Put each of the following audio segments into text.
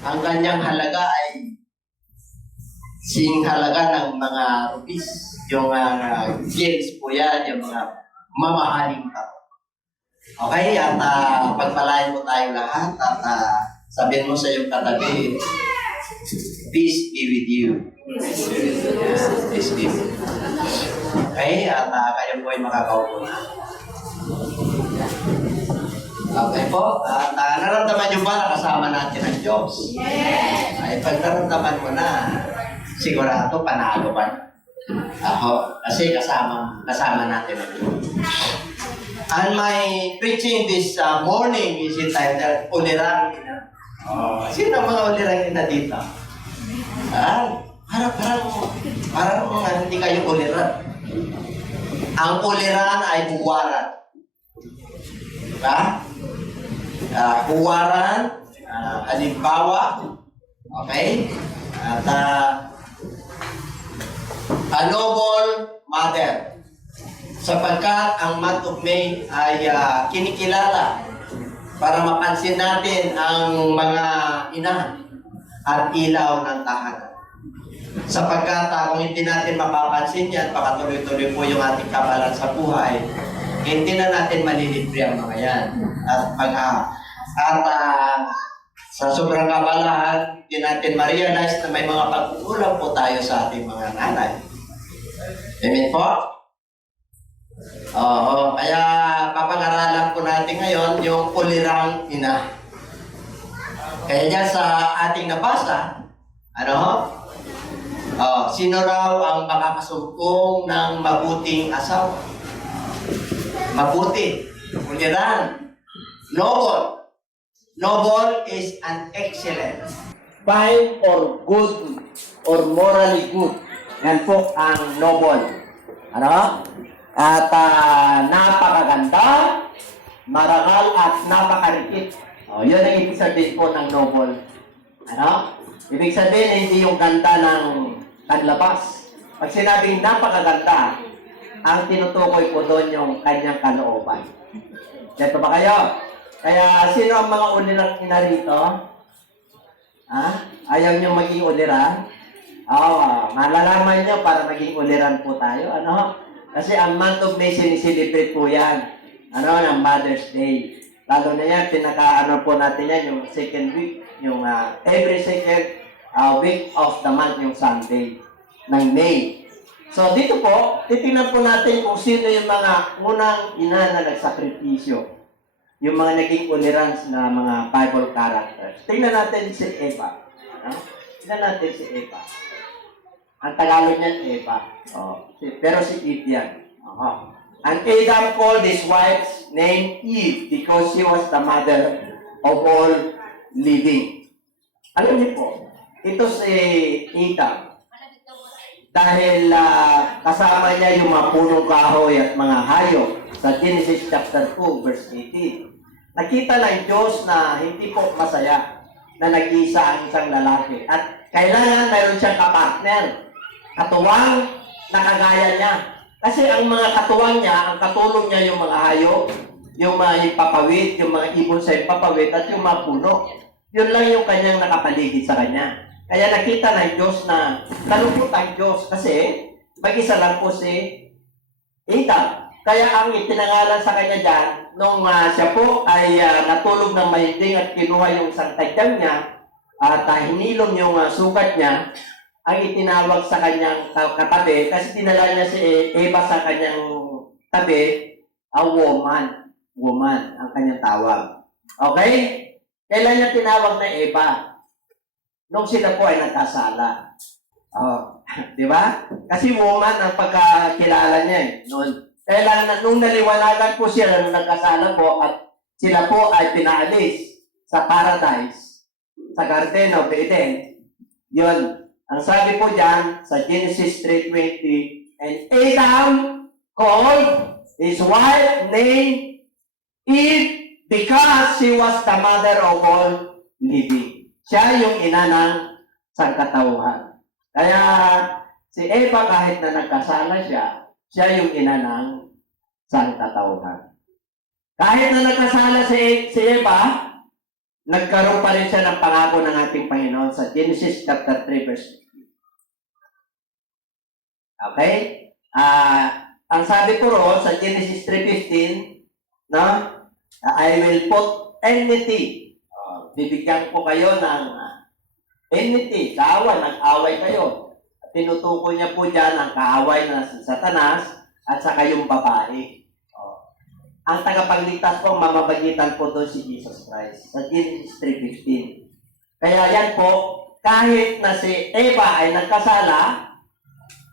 Ang kanyang halaga ay sing halaga ng mga rupees. Yung games po yan, yung mga mamahaling tao. Okay, at pagpalain mo tayo lahat at sabihin mo sa iyong katabi, peace be with you. Peace be with you. Okay, at kayo po ay makakaupo na. Okay po, at naramdaman nyo ba na kasama natin ang Diyos? Yes! Ay, pag naramdaman mo na, sigurado panalo ba? Kasi kasama natin ang Diyos. And my preaching this morning is entitled, Ulirang Ina. Sino ang mga ulirang ina dito? Parang hindi kayo uliran. Ang uliran ay huwaran. Diba? Huwaran, halimbawa, okay? At a noble mother. Sapagkat ang month of May ay kinikilala para mapansin natin ang mga ina at ilaw ng tahanan. Sapagkat kung hindi natin mapapansin yan, pakatuloy-tuloy po yung ating kabalan sa buhay, hindi na natin malilibre ang mga yan. At sa sobrang kabalahan, hindi natin ma-realize na may mga pagkukulang po tayo sa ating mga nanay. Amen po? Oo, kaya papag-aralan po natin ngayon yung ulirang ina. Kaya dyan sa ating nabasa, sino raw ang makakasumpong ng mabuting asawa? Mabuti. Uliran. Noble. Noble is an excellent. Fine or good or morally good. Yan po ang noble. Ano? At napakaganda, marangal at napakarikit. Yun ang ibig sabihin po ng noble. Ano? Ibig sabihin, hindi yung ganda ng panlabas. Pag sinabing napakaganda, ang tinutukoy po doon yung kanyang kalooban. Dito ba kayo? Kaya, sino ang mga ulirang ina rito? Ha? Ayaw nyo maging uliran? Malalaman nyo para maging uliran po tayo. Ano? Kasi ang month of May, sinisilibrate po yan. Ano? Ng Mother's Day. Lalo na yan, pinaka-ano po natin yan, yung second week. Yung every second week of the month, yung Sunday ng May. So, dito po, titingnan po natin kung sino yung mga unang ina na nagsakripisyo. Yung mga naging ulirans na mga Bible characters. Tingnan natin si Eva. Tingnan natin si Eva. Ang Tagalog niyan, Eva. Pero si Eve yan. And Adam called his wife's name Eve because she was the mother of all living. Alam niyo po, ito si Adam. Dahil kasama niya yung mga punong kahoy at mga hayop sa Genesis chapter 2, verse 18. Nakita ng Diyos na hindi po masaya na nag-iisa ang isang lalaki. At kailangan mayroon siyang kapartner. Katuwang na kagaya niya. Kasi ang mga katuwang niya, ang katulong niya yung mga hayop, yung mga papawid, yung mga ibon sa papawid, at yung mga puno. Yun lang yung kanyang nakapaligid sa kanya. Kaya nakita ng Diyos na nalungkot ang Diyos kasi mag-isa lang po si Adam. Kaya ang itinangalan sa kanya dyan, nung siya po ay natulog ng mahinding at kinuha yung isang tadyang niya at hinilom yung sugat niya, ang itinawag sa kanyang katabi, kasi dinala niya si Eva sa kanyang tabi, a woman. Woman ang kanyang tawag. Okay? Kailan niya tinawag na Eva? Nung sila po ay nagkasala. Di ba? Kasi woman ang pagkakilala niya noon. Kaya nung naliwanagan po sila nung nagkasala po at sila po ay pinaalis sa paradise, sa Garden of Eden. Yun. Ang sabi po dyan sa Genesis 3:20, and Adam called his wife named Eve because she was the mother of all living. Siya yung ina ng sangkatauhan. Kaya si Eva kahit na nagkasala siya, siya yung ina ng sangkatauhan. Kahit na nagkasala si Eva, nagkaroon pa rin siya ng pangako ng ating Panginoon sa Genesis chapter 3 verse 15. Okay? Ang sabi ko roon sa Genesis 3:15, no? I will put enmity. Bibigyan ko kayo ng enmity, kaaway, nag-away kayo. Tinutukoy niya po dyan ang kaaway na si Satanas at sa kayong babae. Ang tagapagligtas po, mamabagitan po doon si Jesus Christ sa Genesis 3:15. Kaya yan po, kahit na si Eva ay nagkasala,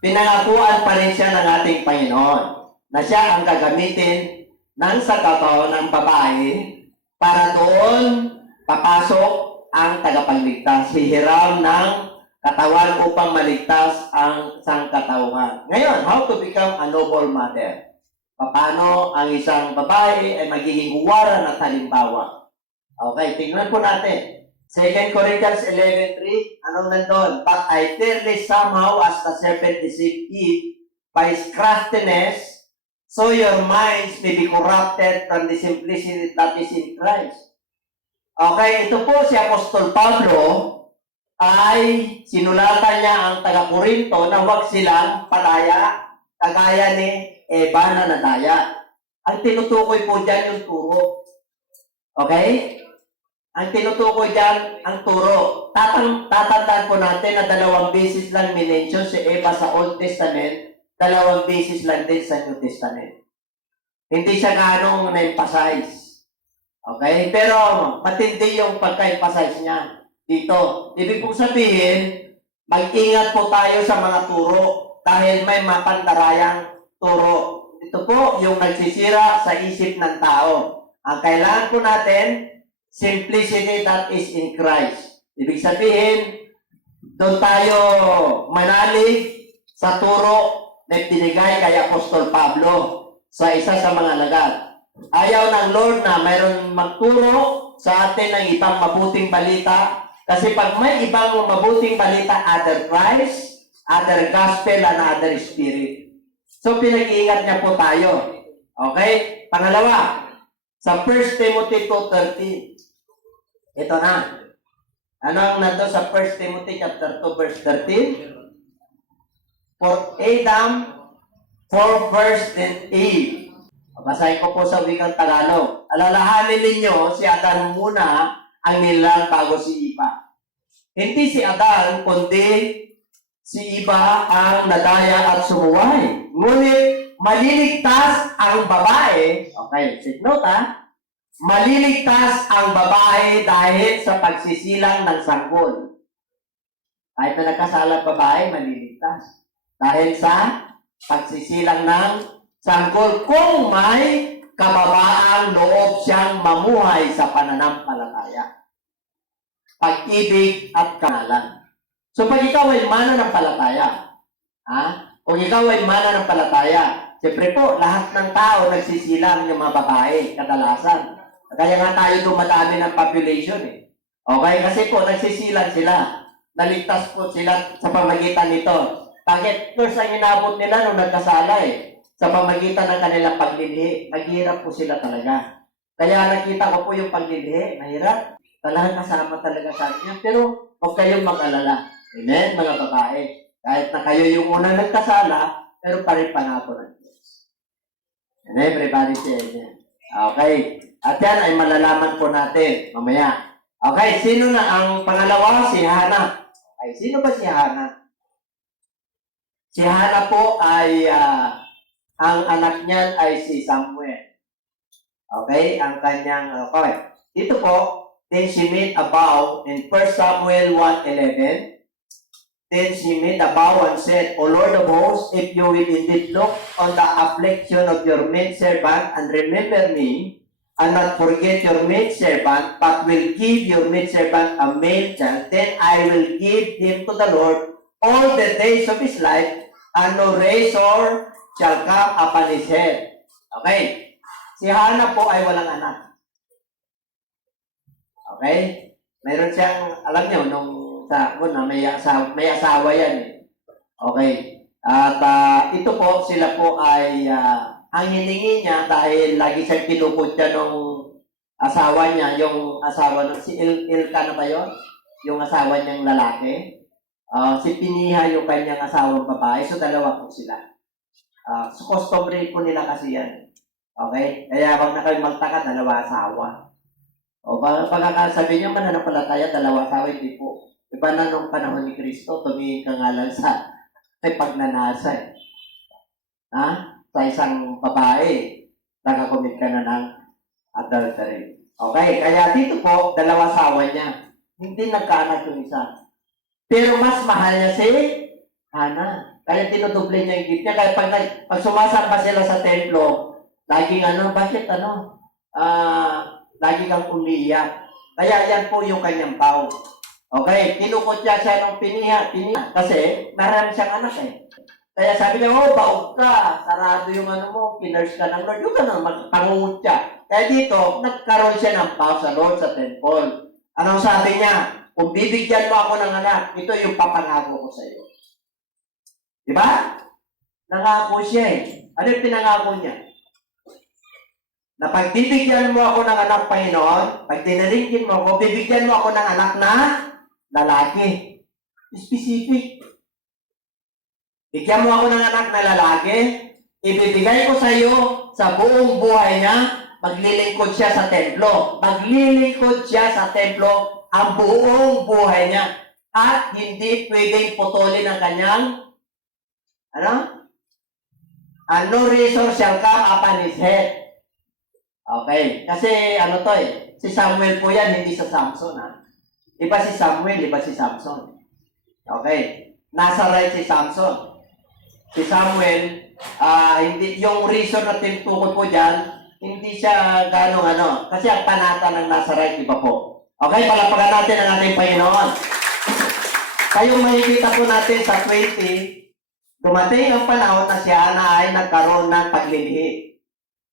pinangakuan pa rin siya ng ating Panginoon na siya ang gagamitin ng sakabaw ng babae para doon papasok ang tagapagligtas, hihiram ng katawan upang maligtas ang sangkatauhan. Ngayon, how to become a noble mother? Paano ang isang babae ay magiging huwaran at halimbawa? Okay, tingnan po natin. 2 Corinthians 11:3, anong nandun? But I fearly somehow as the serpent deceived Eve by his craftiness, so your minds may be corrupted from the simplicity that is in Christ. Okay, ito po si Apostol Pablo ay sinulatan niya ang taga-Korinto na huwag silang palaya kagaya ni Eva na nadaya. Ang tinutukoy po dyan yung turo. Okay? Ang tinutukoy dyan ang turo. Tatandaan po natin na 2 beses lang minention si Eva sa Old Testament, 2 beses lang din sa New Testament. Hindi siya ganong na-emphasize. Okay? Pero matindi yung pagka-emphasize niya dito. Ibig pong sabihin, mag-ingat po tayo sa mga turo dahil may mapandarayang turo. ito po yung nagsisira sa isip ng tao. Ang kailangan po natin, simplicity that is in Christ. Ibig sabihin, doon tayo manalig sa turo na binigay kay Apostol Pablo sa isa sa mga alagad. Ayaw ng Lord na mayroon magturo sa atin ng ibang mabuting balita. Kasi pag may ibang mabuting balita, other Christ, other gospel, and other spirit. So, pinag-iingat niya po tayo. Okay? Pangalawa, sa 1 Timothy 2:13. Ito na. Ano ang nando sa 1 Timothy chapter 2, verse 13? For Adam, for first and Eve. Basahin ko po sa wikang Tagalog. Alalahanin ninyo, si Adan muna ang nilalang bago si Eva. Hindi si Adan, kundi si Eva ang nadaya at sumuway. Ngunit maliligtas ang babae. Okay, take note ha. Maliligtas ang babae dahil sa pagsisilang ng sanggol. Kahit na nagkasala babae, maliligtas. Dahil sa pagsisilang ng sanggol kung may kababaang loob siyang mamuhay sa pananampalataya, pag-ibig at kanalan. So pag ikaw ay mananampalataya, kung ikaw ay mananampalataya, siyempre po, lahat ng tao nagsisilang yung mga babae, kadalasan. Kaya nga tayo dumadami ng population eh. Okay, kasi po, nagsisilang sila. Naligtas po sila sa pamagitan nito. Bakit? First ang inabot nila nung nagkasala eh. Sa pamagitan ng kanilang paglilihi, maghirap po sila talaga. Kaya nakita ko po yung paglilihi, mahirap. Talagang kasama talaga sa akin. Pero huwag kayong mag-alala. Amen, mga babae. Kahit na kayo yung unang nagkasala, pero parin panako ng Diyos. Amen, everybody say amen. Okay. At yan ay malalaman po natin mamaya. Okay, sino na ang pangalawa? Si Hana. Okay, sino ba si Hana? Si Hana po ay, ang anak niyan ay si Samuel. Okay, ang kanyang, okay. Dito po, then she made a vow in 1 Samuel 1:11. Then she made a vow and said, O Lord of hosts, if you will indeed look on the affliction of your maidservant and remember me, and not forget your maidservant, but will give your maidservant a male child, then I will give him to the Lord all the days of his life, and no razor shall come upon his head. Okay? Si Hana po ay walang anak. Okay? Mayroon siyang, alam niyo, nung may asawa yan eh. Okay? At ito po, sila po ay, ang hiningi niya dahil lagi siyang kinukutya nung asawa niya, yung asawa ng, si Ilka na ba yun? Yung asawa niyang lalaki. Si Piniha yung kanyang asawang babae. So, dalawa po sila. So, customary po nila kasi yan. Okay? Kaya wag na kayo magtaka, dalawa asawa. O pagkakasabi niyo, mananampalataya, dalawa asawa, hindi po. Iba na nung panahon ni Kristo, tumingin ka nga lang sa pagnanasa. Sa isang babae, nakakomit ka na ng adultery. Okay? Kaya dito po, dalawa asawa niya. Hindi nagkaanak yung isa. Pero mas mahal niya si Hana. Kaya tinudoble niya yung gift niya. Kaya pag sumasamba sila sa templo, laging bakit lagi kang umiiyak. Kaya yan po yung kanyang vow. Okay, kinukutya siya ng Piniha. Kasi marami siyang anak eh. Kaya sabi niya, baog ka. Sarado yung mo, pinurse ka ng Lord. Yung magpangungutya. Kaya dito, nagkaroon siya ng vow sa Lord sa temple. Anong sabi niya? Kung bibigyan mo ako ng anak, ito yung papangako ko sa iyo. Diba? Nangako siya eh. Ano yung pinangako niya? Na pag bibigyan mo ako ng anak, Panginoon, pag dinaringin mo ako, bibigyan mo ako ng anak na lalaki. Specific. Bigyan mo ako ng anak na lalaki, ibibigay ko sa iyo sa buong buhay niya, maglilingkod siya sa templo. Maglilingkod siya sa templo ang buong buhay niya. At hindi pwedeng putulin ang kanyang no razor shall come upon his head. Okay. Kasi to eh. Si Samuel po yan, hindi sa Samson Iba si Samuel, iba si Samson. Okay. Nasa right si Samson. Si Samuel, hindi, yung reason na tinutukoy ko dyan, hindi siya ganong kasi ang panata ng nasa right, iba po. Okay, palapagan natin ang ating Panginoon. Kayong makikita po natin sa 20, dumating ang panahon na si Hana ay nagkaroon ng paglilihi.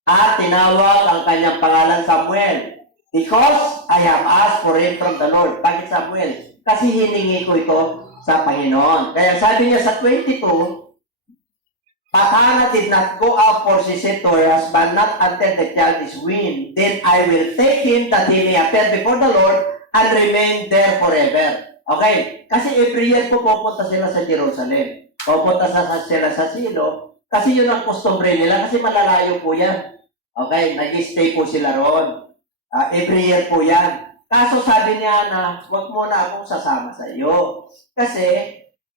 At tinawag ang kanyang pangalan Samuel. Because I have asked for him from the Lord. Bakit Samuel? Kasi hiningi ko ito sa Panginoon. Kaya sabi niya sa 22, but Hannah did not go out for she said to her husband, not until the child is weaned. Then I will take him that he may appear before the Lord and remain there forever. Okay? Kasi every year po pupunta sila sa Jerusalem. Pupunta sila sa Silo. Kasi yun ang customary nila. Kasi malalayo po yan. Okay? Nag-stay po sila roon. Every year po yan. Kaso sabi niya na, huwag mo na akong sasama sa iyo. Kasi,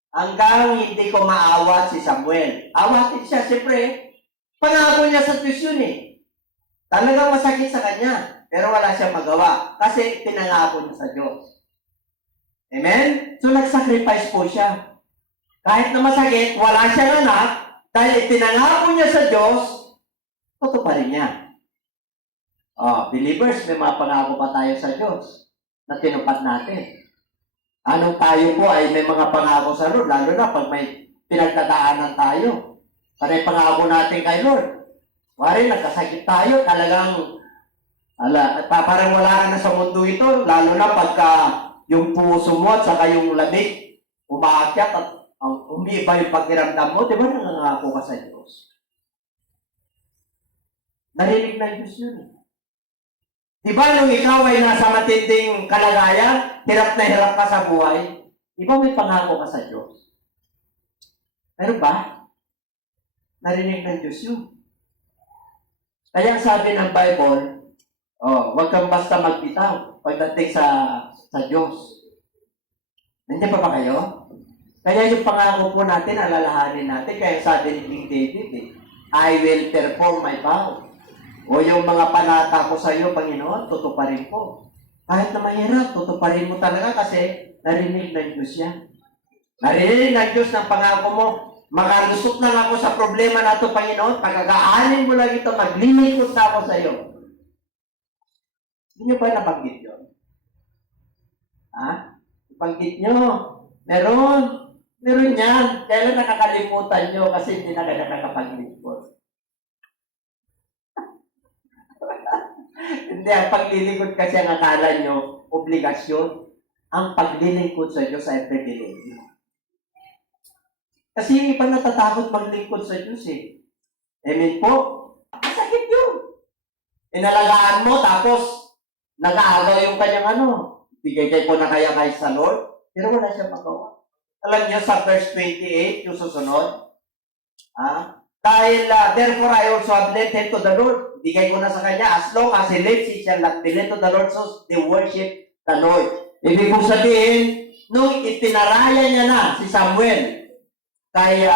hanggang hindi ko maawat si Samuel. Awatin siya, siyempre. Pangako niya sa Diyos yun eh. Talagang masakit sa kanya. Pero wala siyang magawa. Kasi pinangako niya sa Diyos. Amen? So, nag-sacrifice po siya. Kahit na masakit, wala siyang anak. Dahil pinangako niya sa Diyos, tutuparin niya. Believers, may mga pangako pa tayo sa Diyos na tinupad natin. Anong tayo po ay may mga pangako sa Lord, lalo na pag may pinagdadaanan tayo. Para pangako natin kay Lord. Wari, nagkasakit tayo, talagang, parang wala ka na sa mundo ito, lalo na pagka yung puso mo at saka yung lamig, umaakyat at umiiba yung pakiramdam mo, di ba nangangako ka sa Diyos? Narinig ng Diyos yun. Di ba nung ikaw ay nasa matinding kalagayan, hirap na hirap ka sa buhay, di ba may pangako ka sa Diyos? Pero ba? Narinig ng Diyos yun. Kaya sabi ng Bible, huwag kang basta magbitaw pagdating sa Diyos. Nandiyan pa ba kayo? Kaya yung pangako po natin, alalahanin natin, kaya sabi ni King David, I will perform my vow. O yung mga panata ko sa iyo, Panginoon, tutuparin ko. Kahit na mahirap, tutuparin mo talaga kasi narinig ng Diyos yan. Narinig ng Diyos ng pangako mo. Makalusot lang ako sa problema na ito, Panginoon. Pagkakaanin mo lang ito, maglilikot na ako sa iyo. Hindi nyo ba nabanggit yun? Nabanggit nyo. Meron yan. Kaya lang nakakalimutan nyo kasi hindi na kayo nakakapaglingkod. Hindi, ang paglilingkod kasi ang akala nyo, obligasyon. Ang paglilingkod sa Diyos ay privilege. Kasi yung iba natatakot maglingkod sa Diyos eh. Amen po? Masakit yun. Inalagaan mo, tapos nag-aagaw yung kanyang bigay ko na kaya kayo sa Lord, pero wala siya magawa. Alam niyo sa verse 28, yung susunod, dahil, therefore I also have led him to the Lord. Bigay ko na sa kanya, as long as he lives, he shall not be led to the Lord, so they worship the Lord. Ibig kong sabihin, nung itinaraya niya na si Samuel kay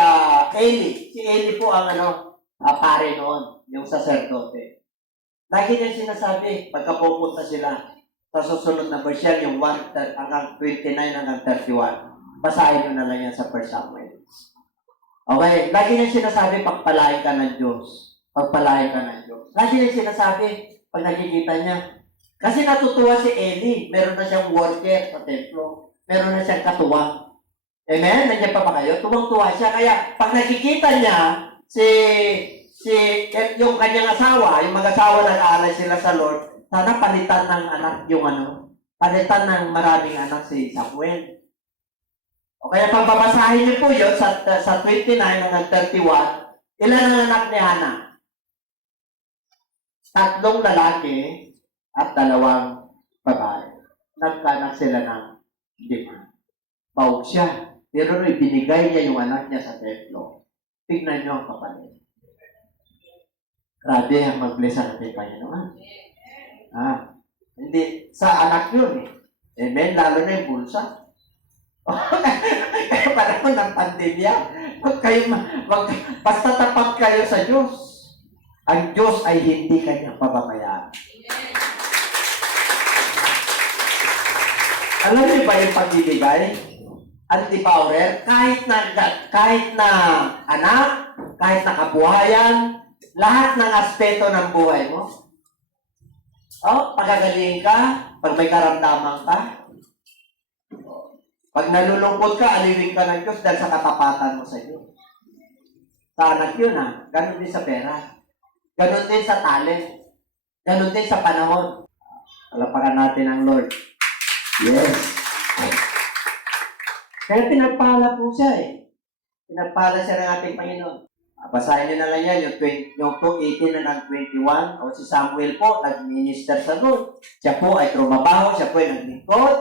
Eli, si Eli po ang pare noon, yung sacerdote. Lagi niya sinasabi, pagka pupunta sila sa susunod na verse yan, yung 1 hanggang 29 hanggang 31. Basahin nyo na lang yan sa 1 Samuel. Okay, lagi niya sinasabi, pagpalain ka ng Diyos. Pagpalain ka ng Diyos. Lagi niya sinasabi, pag nakikita niya. Kasi natutuwa si Eli. Meron na siyang worker sa templo. Meron na siyang katuwang. Amen? Nandiyan pa ba kayo? Tuwang-tuwa siya. Kaya, pag nakikita niya, yung kanyang asawa, yung mag-asawa nag-aalay sila sa Lord, sana palitan ng anak palitan ng maraming anak si Samuel. O kaya pag babasahin niyo po yun sa 29 hanggang 31, ilan ang anak ni Hannah? 3 lalaki at 2 babae. Nagkanak sila ng 5. Paug siya. Pero ibinigay niya yung anak niya sa templo. Tignan niyo ang kapalit. Grabe ang mag-bless ang ating Panginoon. Hindi, sa anak yun eh. Amen, lalo na yung bulsa. Kaya parang ng pandemya, basta tapat kayo sa Diyos. Ang Diyos ay hindi kanyang pababayaan. Alam niyo ba yung pagbibigay? anti-power, kahit na anak, kahit na kabuhayan, lahat ng aspeto ng buhay mo. Oh, pagagaling ka, pag may karamdaman ka, pag nalulungkot ka, alipin ka ng Diyos dahil sa katapatan mo sa iyo. Sa anak yun Ganon din sa pera. Ganon din sa talent. Ganon din sa panahon. Palapakan natin ang Lord. Yes. Kaya pinagpala po siya Pinagpala siya ng ating Panginoon. Basahin niyo na lang yan, yung 18 na ng 21. O si Samuel po, nag-minister sa Lord. Siya po ay trumabaho, siya po ay naglingkod.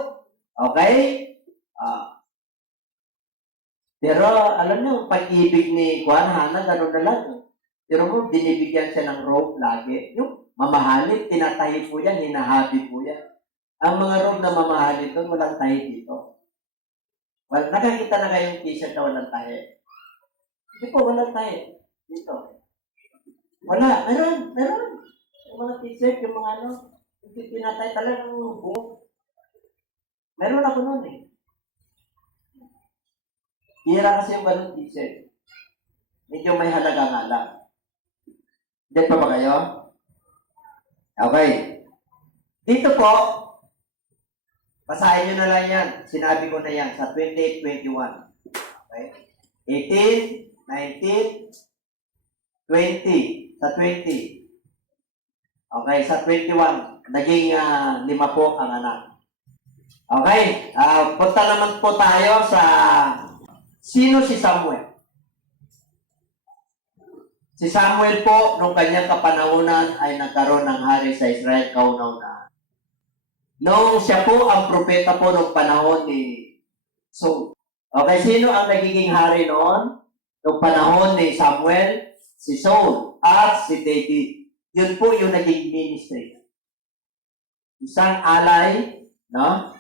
Okay? Pero alam niyo, pag-ibig ni Juan Hana, gano'n na lang. Pero mo, binibigyan siya ng robe lagi. Yung mamahalin, tinatahi po yan, hinahabi po yan. Ang mga robe na mamahalin doon, walang tahi dito. Well, nakakita na kayong t-shirt na walang tahi. Hindi po, walang tahi. Dito. Wala. Meron. Yung mga t-shirt, yung mga yung tinatay talagang buhok. Meron ako noon Hira kasi yung ganun t-shirt. Medyo may halaga nga lang. Diyan pa ba kayo? Okay. Dito po, basahin nyo na lang yan. Sinabi ko na yan sa 28-21. Okay? 18, 19, 20. Sa 20. Okay, sa 21. Naging 5 po ang anak. Okay. Punta naman po tayo sa sino si Samuel. Si Samuel po, nung kanyang kapanahunan ay nagkaroon ng hari sa Israel kauna-una. Nung siya po ang propeta po nung panahon ni Saul. Okay, sino ang nagiging hari noon? Nung panahon ni Samuel, si Saul at si David. Yun po yung naging ministry. Isang alay,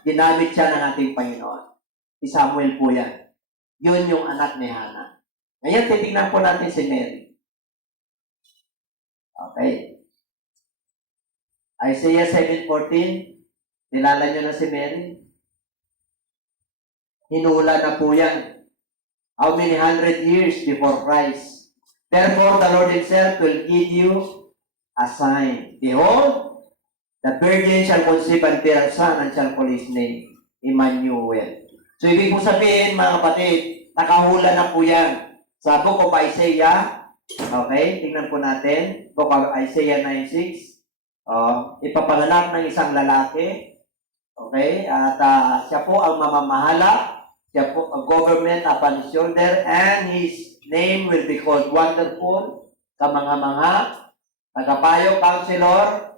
ginamit siya ng ating Panginoon. Si Samuel po yan. Yun yung anak ni Hannah. Ngayon, titignan po natin si Mary. Okay. Isaiah 7:14, nilala nyo na si Mary? Hinula na po yan. How many 100 years before Christ? Therefore, the Lord Himself will give you a sign. Behold, the virgin shall conceive and bear a son and shall call his name Emmanuel. So, ibig po sabihin, mga kapatid, nakahula na po yan. Sa book of Isaiah, okay, tingnan po natin. Book of Isaiah 9:6. Ipapanganak ng isang lalaki. Okay, at siya po ang mamamahala. Siya po ang government upon his shoulder, and his name will be called Wonderful, Kamangha-mangha, Tagapayo, Counselor,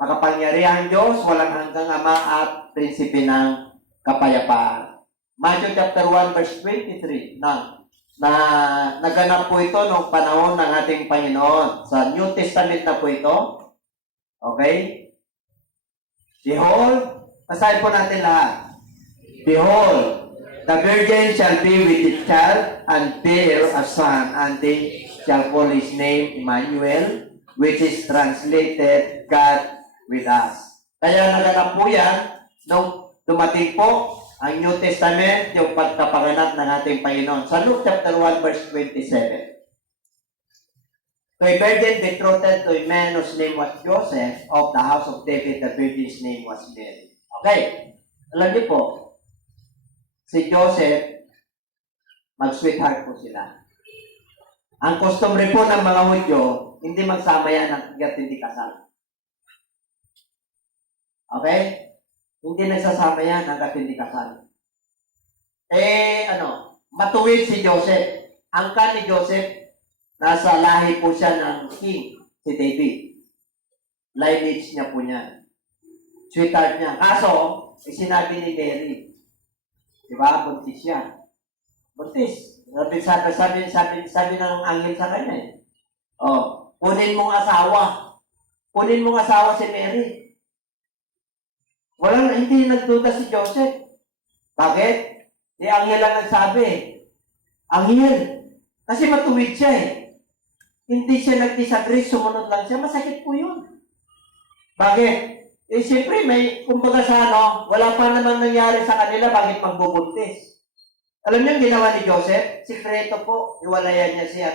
Makapangyarihang Diyos, Walang Hanggang Ama, at Prinsipe ng Kapayapaan. Matthew chapter 1 verse 23 na naganap po ito noong panahon ng ating Panginoon. Sa New Testament na po ito. Okay? Behold, basahin po natin lahat. Behold, the virgin shall be with a child and bear a son, and they shall call his name Emmanuel, which is translated God with us. Kaya naganap po yan nung dumating po ang New Testament, yung pagkapanganak ng ating Panginoon. Sa Luke chapter 1 verse 27. To a virgin betrothed to a man whose name was Joseph, of the house of David, the virgin's name was Mary. Okay. Alam niyo po, si Joseph, mag-sweetheart po sila. Ang customary po ng mga Hudyo, hindi magsama yan hanggat hindi kasal. Okay? Hindi nagsasama yan hanggat hindi kasal. Matuwid si Joseph. Angka ni Joseph, nasa lahi po siya ng king, si David. Lineage niya po niya. Sweetheart niya. Kaso, sinabi ni Mary, diba, buntis siya. Buntis. Sabi ng anghel sa kanya kunin mong asawa. Kunin mong asawa si Mary. Hindi nagduda si Joseph. Bakit? Di anghel lang nagsabi. Anghel. Kasi matuwid siya Hindi siya nag-disagree, sumunod lang siya. Masakit po yun. Bakit? Eh, siyempre, kumbaga sa wala pa naman nangyari sa kanila, bakit magbubuntis? Alam niyo ang ginawa ni Joseph? Sikreto po, iwalayan niya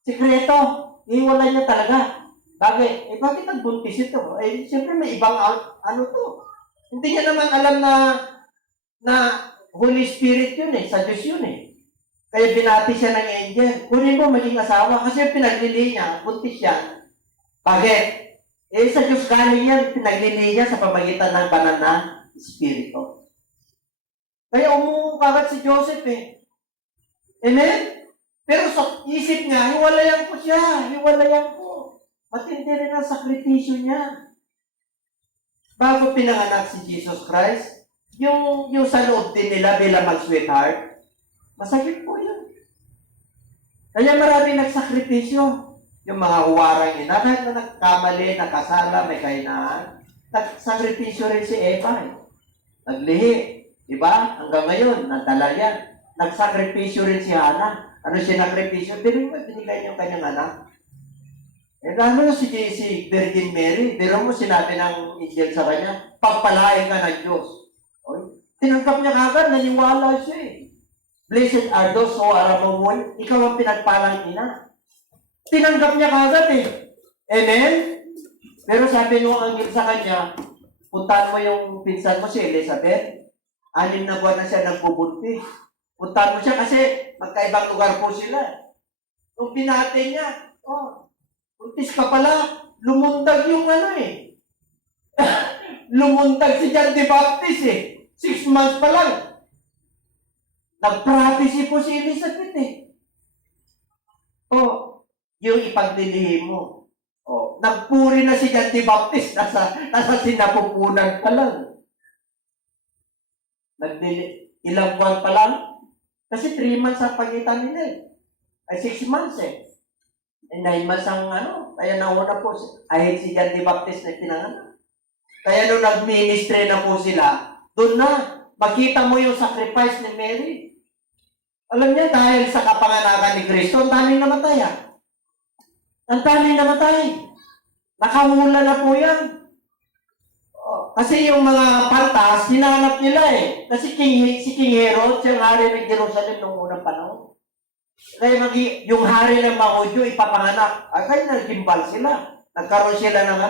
Sikreto, iwalay niya talaga. Bakit? Eh, bakit nagbuntis ito? Eh, siyempre may ibang, to. Hindi niya naman alam na Holy Spirit yun sa Diyos yun Kaya binati siya ng angel. Kunin mo maging asawa kasi yung pinaglili niya, buntis siya. Bakit? Eh, sa Diyos galing yan, pinaglili niya sa pamagitan ng banal na Espiritu. Kaya kagad si Joseph Amen? Pero sa isip niya, hiwalayan ko siya, hiwalayan ko. Matindi rin ang sakripisyo niya. Bago pinanganak si Jesus Christ, yung sa loob din nila bilang mag-sweetheart, masakit po yun. Kaya maraming nagsakripisyo. Yung mga huwarang ina, kahit na nagkamali, nakasala, may kahinaan, nagsakripisyo rin si Eva Naglihi. Diba? Hanggang ngayon, nadala yan. Nagsakripisyo rin si Hana. Ano sinakripisyo? Binigay niyo kanyang anak. Eh, lalo si Virgin Mary, dilo mo sinabi ng angel sa kanya, pagpalain ka ng Diyos. Tinanggap niya kagad, naniwala siya Blessed are those who are among women. Ikaw ang pinagpalang ina. Tinanggap niya kagad Amen? Pero sabi nung angel sa kanya, puntahan mo yung pinsan mo si Elizabeth. 6 na buwan na siya nagbubuntis. Puntahan mo siya kasi magkaibang lugar po sila. Nung pinate niya, buntis ka pala, lumundag yung lumundag si John the Baptist 6 months pa lang. Nag-prophecy po si Elizabeth yung ipaglilihim mo. Nagpuri na si John the Baptist, nasa sinapupunan pa lang. Ilang buwan pa lang. Kasi 3 months ang pagitan nila Ay 6 months 9 months ang Kaya nauna po, si John the Baptist na pinanganak. Kaya nung nag-ministry na po sila, doon na, makita mo yung sacrifice ni Mary. Alam niya, dahil sa kapanganakan ni Kristo, ang daming namatay Ang daming namatay. Nakahula na po yan. Kasi yung mga pantas, hinanap nila Kasi si King Herod, siyang hari ng Jerusalem noong unang panahon. Kaya yung hari ng mga Hudyo, ipapanganak. Kaya nag-gimbal sila. Nagkaroon sila ng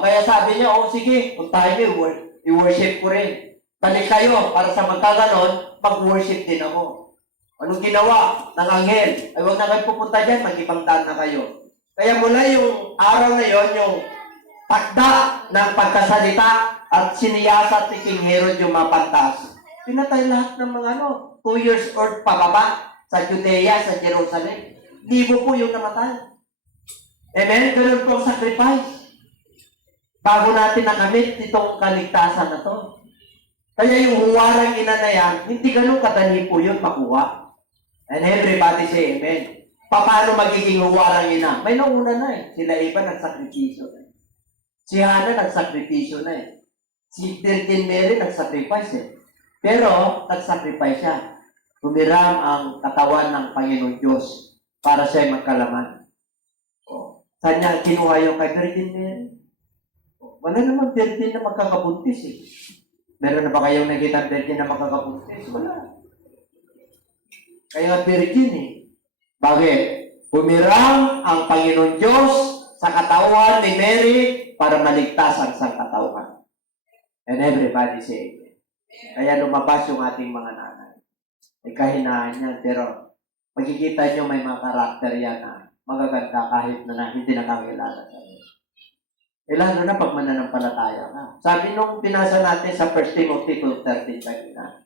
kaya sabi niya, sige, puntahan niyo, i-worship ko rin. Balik kayo, para sa magkaganon, mag-worship din ako. Anong ginawa ng anghel? Ay, huwag na kayo pupunta dyan, mag-ibang daan na kayo. Kaya mula yung araw na yon, yung takda ng pagkasalita at siniyasat ni King Herod yung mga pantas. Pinatay lahat ng mga 2 years old pababa sa Judea, sa Jerusalem. Libo po yung namatay. Amen? Ganun po ang sacrifice. Bago natin nakamit itong kaligtasan na to. Kaya yung huwarang ina na yan, hindi ganun kadali po yun makuha. And everybody say amen. Paano magiging huwarang ina? May nauna na Sila iba nagsakripisyo Si Hana nagsakripisyo na Si Virgin Mary nagsacrifice Pero, nagsacrifice siya. Tumiram ang katawan ng Panginoon Diyos para siya magkalaman. Saan niya kinuha yung kay Virgin Mary? Wala naman virgin na magkakabuntis Meron na ba kayong nakita virgin na magkakabuntis? Wala. Kaya virgin Bakit? Pumiram ang Panginoon Diyos sa katawan ni Mary para maligtas ang sangkatauhan. And everybody say amen. Kaya lumabas yung ating mga nanay. May kahinaan yan, pero makikita nyo may mga karakter yan na magaganda kahit na hindi nakakilala sa iyo. Lalo na pag mananampalataya ka. Sabi nung pinasa natin sa 1 Timothy 2:13 kanina,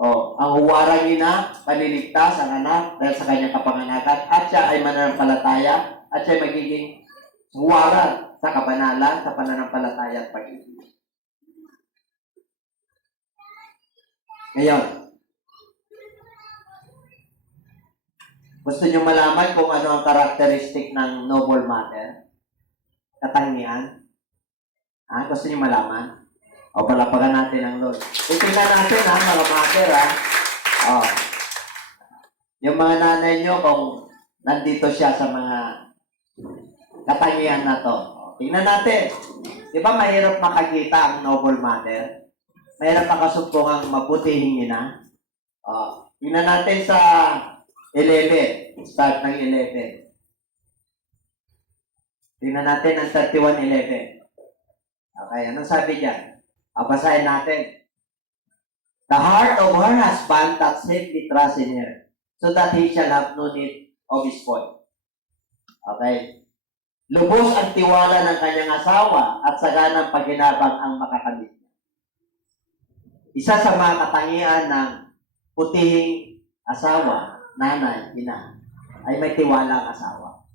ang huwarang ina, paliligtas ang anak dahil sa kanyang kapanganakan at siya ay mananampalataya at siya ay magiging huwaran sa kabanalan, sa pananampalataya at pag-ibig. Ngayon, gusto nyo malaman kung ano ang karakteristik ng noble mother? Katangian? Gusto nyo malaman? Palapagan natin ang Lord. Tingnan natin mga mother Yung mga nanay nyo kung nandito siya sa mga katangian na to. tingnan natin. Di ba mahirap makakita ang noble mother? Mahirap makasumpong ang mabutihing ina? Tingnan natin sa 11. Start ng 11. Tingnan natin ang 31:11. Okay, anong sabi dyan? Basahin natin. The heart of her husband that safely trusts in her, so that he shall have no need of his spoil. Okay. Lubos ang tiwala ng kanyang asawa at saganang paghinabang ang makakamit niya. Isa sa mga katangian ng putihing asawa, nanay, ina, ay may tiwala ang asawa.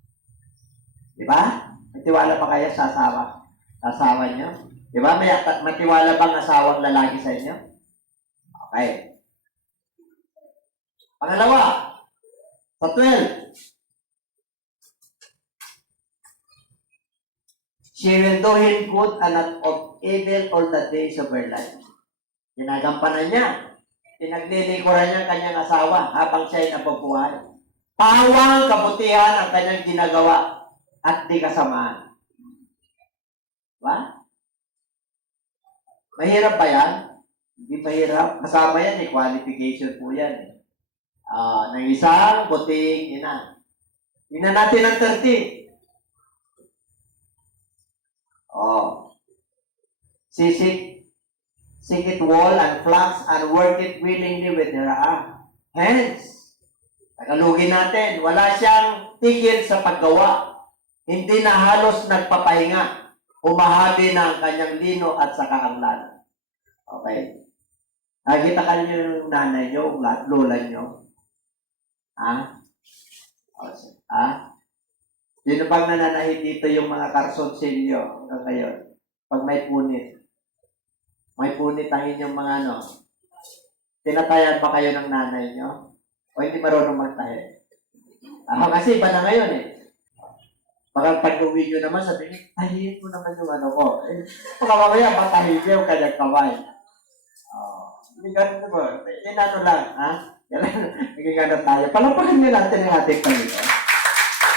Di ba? May tiwala pa kaya sa asawa? Sa asawa niyo? Di ba? May tiwala bang asawang lalaki sa inyo? Okay. Pangalawa, sa 12. She will do him good and not of evil all the days of her life. Ginagampanan niya. Pinaglilikuran niya ang kanyang asawa habang siya ay nabubuhay. Pawang kabutihan ang kanyang ginagawa at di kasamaan. Diba? Mahirap ba yan? Hindi mahirap. Kasama yan, qualification po yan. Ng isang buting ina. Tingnan natin ang 30. Seek it wool and flax and work it willingly with her hands. Tagalugin natin, wala siyang tigil sa paggawa. Hindi na halos nagpapahinga. Humahabi na ang kanyang lino at sa kaanglan. Okay. Nakita ka niyo yung nanay niyo, lola niyo? Sino bang nananahid dito yung mga karsonsilyo hanggang ngayon? Pag may punit. May punit ang inyong mga tinatayan ba kayo ng nanay niyo? O hindi marunong magtahi? Kasi iba na ngayon eh. Baka pag-uwi nyo naman, sabi niyo, tahihin mo naman yung ko. Pagkakawaya, patahin niyo yung kanyang kamay. Hindi ganun ba? Yan lang, naging tayo. Palapakan niyo natin ang ating Panginoon.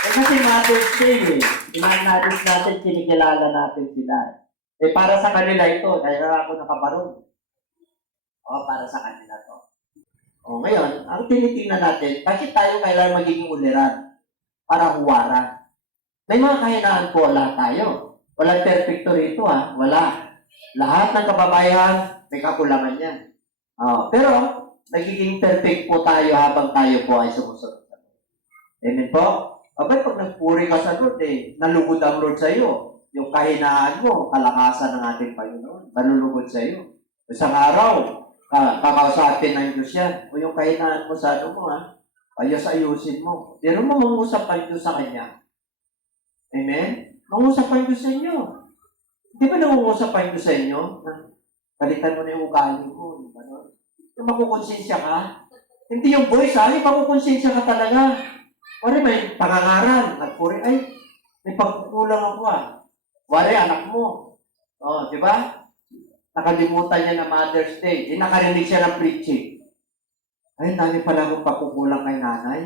Kasi Mother's Day eh. Inaanadis natin, kinikilala natin sila. Para sa kanila ito, kaya ako nakabaron. Para sa kanila to. Ngayon, ang tinitingnan natin, bakit tayo kailangan magiging uliran? Para huwaran. May mga kahinaan po, lahat tayo. Walang perfecto rito Wala. Lahat ng kababayan, may kakulangan yan. Pero, nagiging perfect po tayo habang tayo po ay sumusunod. Amen po? Ba't pag nagpuri ka sa Lord, nalugod ang Lord sa iyo. Yung kahinaan mo, kalakasan ng ating Panginoon, nalulugod sa iyo. Isang araw, kakausapin ng Diyos yan. O yung kahinaan mo sa mo, ayusin mo. Pero mo mangusap ang Diyos sa Kanya. Amen? Mangusap ang Diyos sa inyo. Di ba nangungusap ang Diyos sa inyo? Palitan mo na yung ugali mo. Yung makukonsensya ka. Hindi yung voice, yung makukonsensya ka talaga. Wari, may pangangaral. Nagpuri, may pagkukulang ako Wari, anak mo. Di ba? Nakalimutan niya na Mother's Day. Nakarinig siya ng preaching. Dami pala akong pagkukulang kay nanay.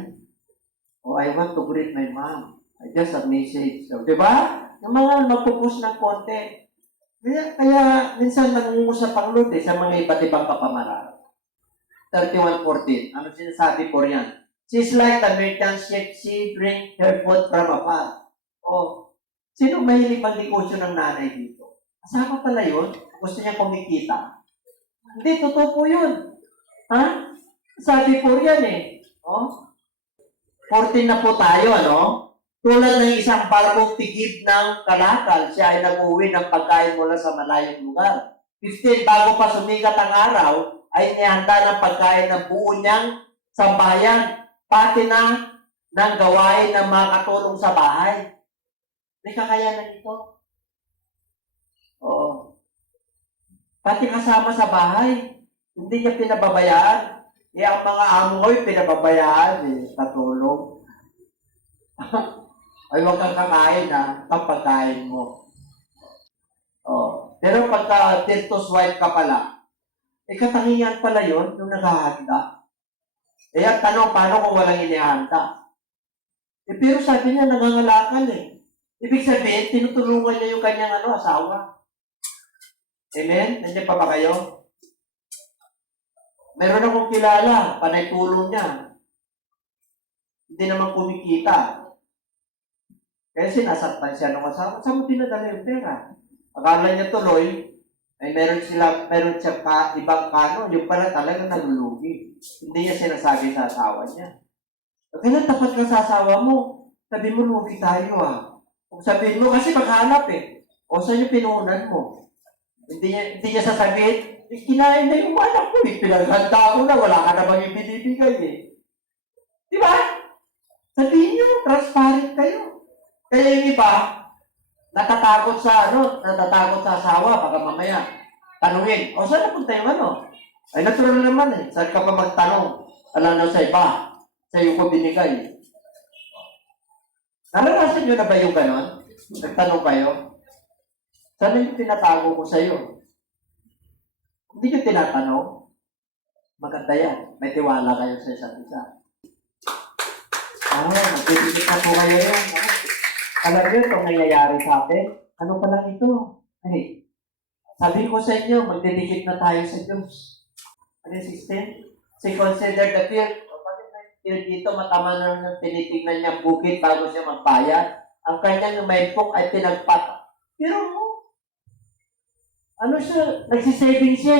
I want to greet my mom. I just a message. So, di ba? Yung mga magpupus ng konti. Kaya minsan nangungusap ang Lord sa mga iba't ibang kapamaraan. 31:14. Ano sinasabi po riyan? She's like the merchant ship, she bring her food from afar. Sino mahilig mag-negosyo ng nanay dito? Asama pala yun? Gusto niya kumikita? Hindi, totoo po yun. Sabi po riyan 14 na po tayo, Tulad ng isang barkong tigib ng kalakal, siya ay nag-uwi ng pagkain mula sa malayong lugar. 15, bago pa sumikat ang araw, ay nihanda ng pagkain ng buo niyang sambahayan, pati na ng gawain ng mga katulong sa bahay. May kakayanan ito. Pati kasama sa bahay, hindi niya pinababayaan. Ang mga amoy, pinababayaan, katulong. Ay, huwag kang kakain pagkain mo. Pero pagka Tirtus wife ka pala, katangian pala yun, yung naghahanda. Ang tanong, paano kung walang inihanda? Pero sabi niya, nangangalakal Ibig sabihin, tinutulungan niya yung kanyang asawa. Amen? Nandiyan pa ba kayo? Meron akong kilala, panay tulong niya. Hindi naman kumikita. Kaya sinasaktan siya ng asawa. Saan mo pinadala yung pera? Akala niya tuloy, ay meron siya ibang kano, yung pala talagang nalulugi. Hindi niya sinasabi sa asawa niya. Kaya tapat ka sa asawa mo, sabi mo, lugi tayo Kung sabihin mo, kasi maghanap O saan yung pinunan mo? Hindi niya sasabihin, kinain na yung anak ko pinaghanda ko na, wala ka na bang ibinibigay Di ba? Sabihin niyo, transparent kayo. Kaya yung iba, natatakot sa asawa, baka mamaya, tanungin, saan napunta yung Ay, natural naman Saan ka pa magtanong? Alam na sa iba, sa'yo ko binigay. Naranasan nyo na ba yung ganon? Nagtanong kayo? Saan yung tinatago ko sa'yo? Hindi nyo tinatanong? Maganda yan. May tiwala kayo sa isa't isa. Magpipigit na po kayo yun. Alam nyo itong nangyayari sa atin? Ano pa lang ito? Ay, sabi ko sa inyo, magdedikit na tayo sa Diyos. Ano yung system? Say, consider the field. Bakit may field dito? Matama na tinitingnan niya bukid bago siya magbayad. Ang kanyang mindbook ay pinagpat. Pero, siya? Nagsisaving siya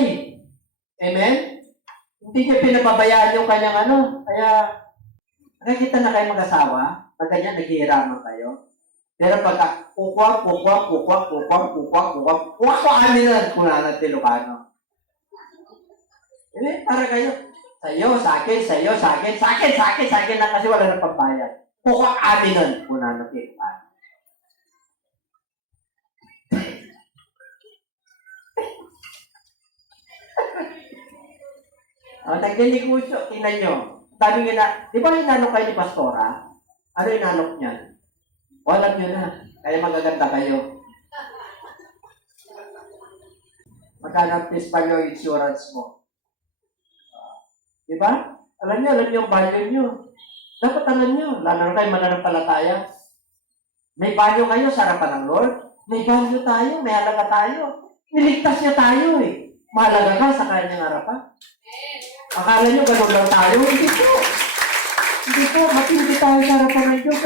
Amen? Hindi niya pinapabayaan yung kanyang Kaya, nakikita na kayo mag-asawa, na ganyan, naghihiraman kayo. Pero pagka, kukwak, amin kung natin Ilocano. Para kayo, sa'yo, sa akin lang kasi wala na pambayad. Kukwak amin nun, kung natin Ilocano. Nagdinegosyo, tingnan nyo. Sabi nga di ba inalok kayo ni Pastora? Ano inalok niya? Alam nyo na. Kaya magaganda kayo. Magkano ang fiscal yung insurance mo? Di ba? Alam nyo yung value nyo. Dapat alam nyo. Lalo na kayo mananampalataya. May value kayo sa harapan ng Lord. May value tayo. May halaga tayo. Niligtas niya tayo Mahalaga ka sa kanyang harapan. Akala nyo gano'n lang tayo? Hindi po. Matindi tayo sa harapan ng Diyos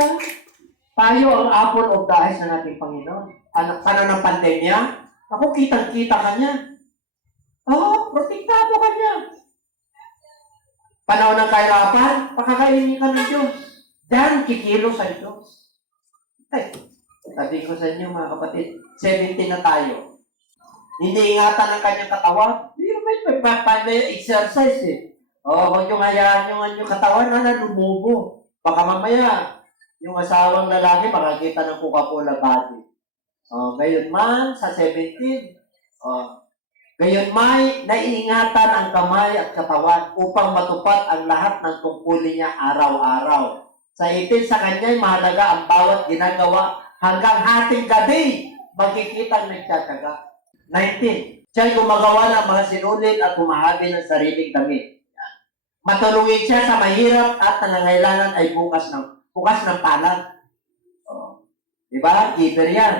Tayo ang apple of the eyes na nating Panginoon. Ng pandemya, ako kitang-kita ka niya. Protektado ka niya. Panahon ng kahirapan, pakakainin ka ng Diyos. Diyan, kikilos ang Diyos. Sabi ko sa inyo mga kapatid, 70 na tayo. Hindi ingatan ang kanyang katawan. May exercise huwag yung hayaan yung katawan na lumubo. Baka mamaya, yung asawang lalaki makakita ng Coca-Cola body. Gayon man, sa 17, gayon may naiingatan ang kamay at katawan upang matupad ang lahat ng tungkulin niya araw-araw. Sa 18, sa kanya'y mahalaga ang bawat ginagawa hanggang hating gabi makikita ang nagtataga. 19. Siya'y gumagawa ng mga sinulit at humahabi ng sariling damit. Matulungin siya sa mahirap at nangangailangan ay bukas ng palad. Diba? Giver yan.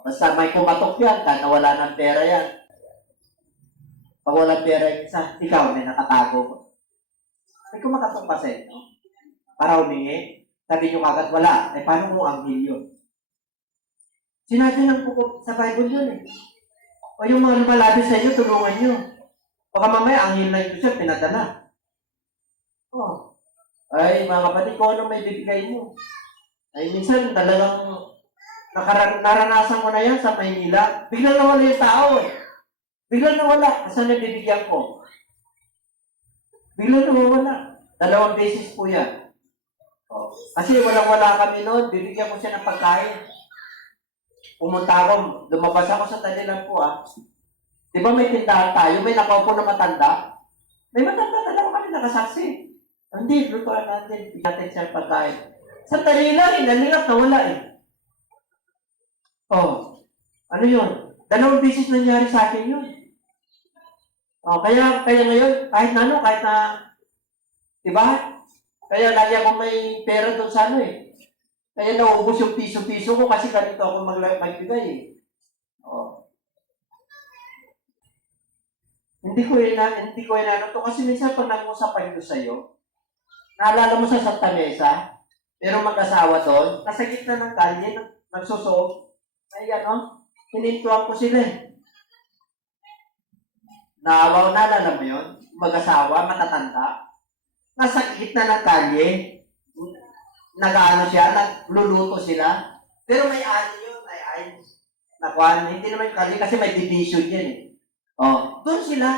Basta may kumatok yan, kahit wala ng pera yan. Pag walang pera yung isa, ikaw may nakatago. May kumakatok pa sa inyo. Para humingi, sabi nyo kagad wala. Paano kung anghel yun? Sinabi ng sa Bible yun O yung mga lumalapit sa inyo, tulungan nyo. Baka mamaya, anghel na yung siya, pinadala. Ay, mga kapatid, kung ano may bibigay mo. Ay, minsan, talagang naranasan ko na yan sa Maynila. Biglang nawala yung tao Biglang nawala. Kasi nabibigyan ko. Biglang nawala. 2 beses po yan. Kasi walang-wala kami noon. Bibigyan ko siya ng pagkain. Pumunta ako, lumabas ako sa talilan po Di ba may tindahan tayo? May nakaupo na matanda? May matanda talaga kami nakasaksi. Hindi, lutuan natin. Bigyan natin siya pagkain. Sa talilan, inalingat na wala Ano yun? 2 beses nangyari sa akin yun. Kaya ngayon, kahit na, di ba? Kaya lagi ako may pera doon sa Kaya naubos yung piso-piso ko kasi ganito ako magbigay eh. Oh. Hindi ko inano to kasi minsan pag nag-usapan ko sa'yo, naalala mo sa Santa Mesa, pero mag-asawa doon, nasa gitna ng kalye, nagsusuot, ay ano, hinintuan ko sila eh. Naawaw na, alam mo yun, mag-asawa, matatanda, nasa gitna ng kalye, nag-ano siya, nagluluto sila, pero may ano yun, ay, nakuha, hindi naman yung kalye kasi may division yan eh. Oh, doon sila.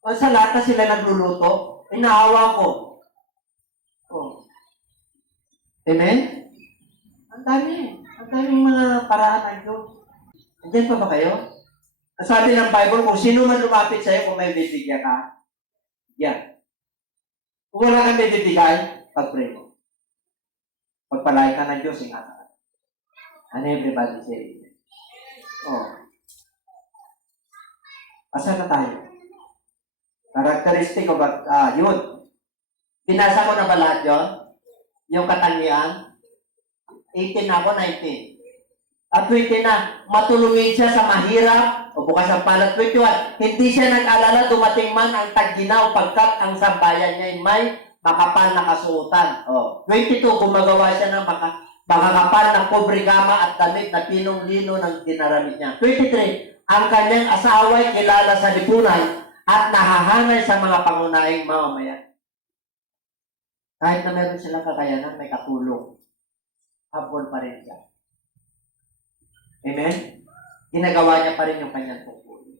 O, sa lata sila nagluluto. Inaawa ko. Oh. Amen? Ang dami. Ang daming mga paraan ng Diyos. Andiyan pa ba kayo? Ang sabi ng Bible, kung sino man lumapit sa'yo, kung may bibigyan ka, yan. Kung wala kang bibigay, pag-pray mo. Pagpalain ka ng Diyos, ingatan ka. And everybody say, oh. Asa na tayo? Characteristic of yun. Pinasa ko na ba lahat yun? Yung katangian? 18 na ako, 19. At 20 na, matulungin siya sa mahirap, o bukas ang palat 21. Hindi siya nag-alala, dumating man ang tag-ginaw pagkat ang sambayan niya ay may makapal na kasuotan. O, 22, gumagawa siya ng makakapal na pobre kama at damit na pinong-lino ng dinaramit niya. 23, ang kanyang asawa ay kilala sa lipunan at nahahanay sa mga pangunahing mamamayan. Kahit na meron silang kakayanan, may katulong. Habol pa rin siya. Amen? Ginagawa niya pa rin yung kanyang tungkulin.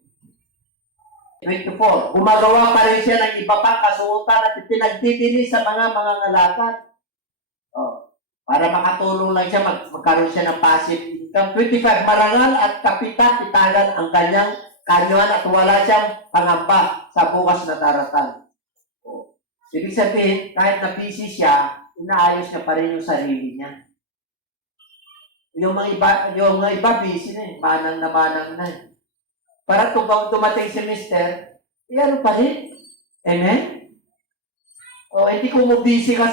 24. Gumagawa pa rin siya ng iba pang kasuotan at pinagtitili sa mga ngalakad. Oh, para makatulong lang siya, magkaroon siya ng passive income. 25. Marangal at kapita-pitagan ang kanyang kanyuan at wala siyang pangamba sa bukas na daratan. Oh. Ibig sabihin, kahit na busy siya, inaayos niya pa rin yung sarili niya. Yung mga iba busy na eh. Manang na eh. Para dumating si Mister, ano pa rin? Amen? O hindi kung busy ka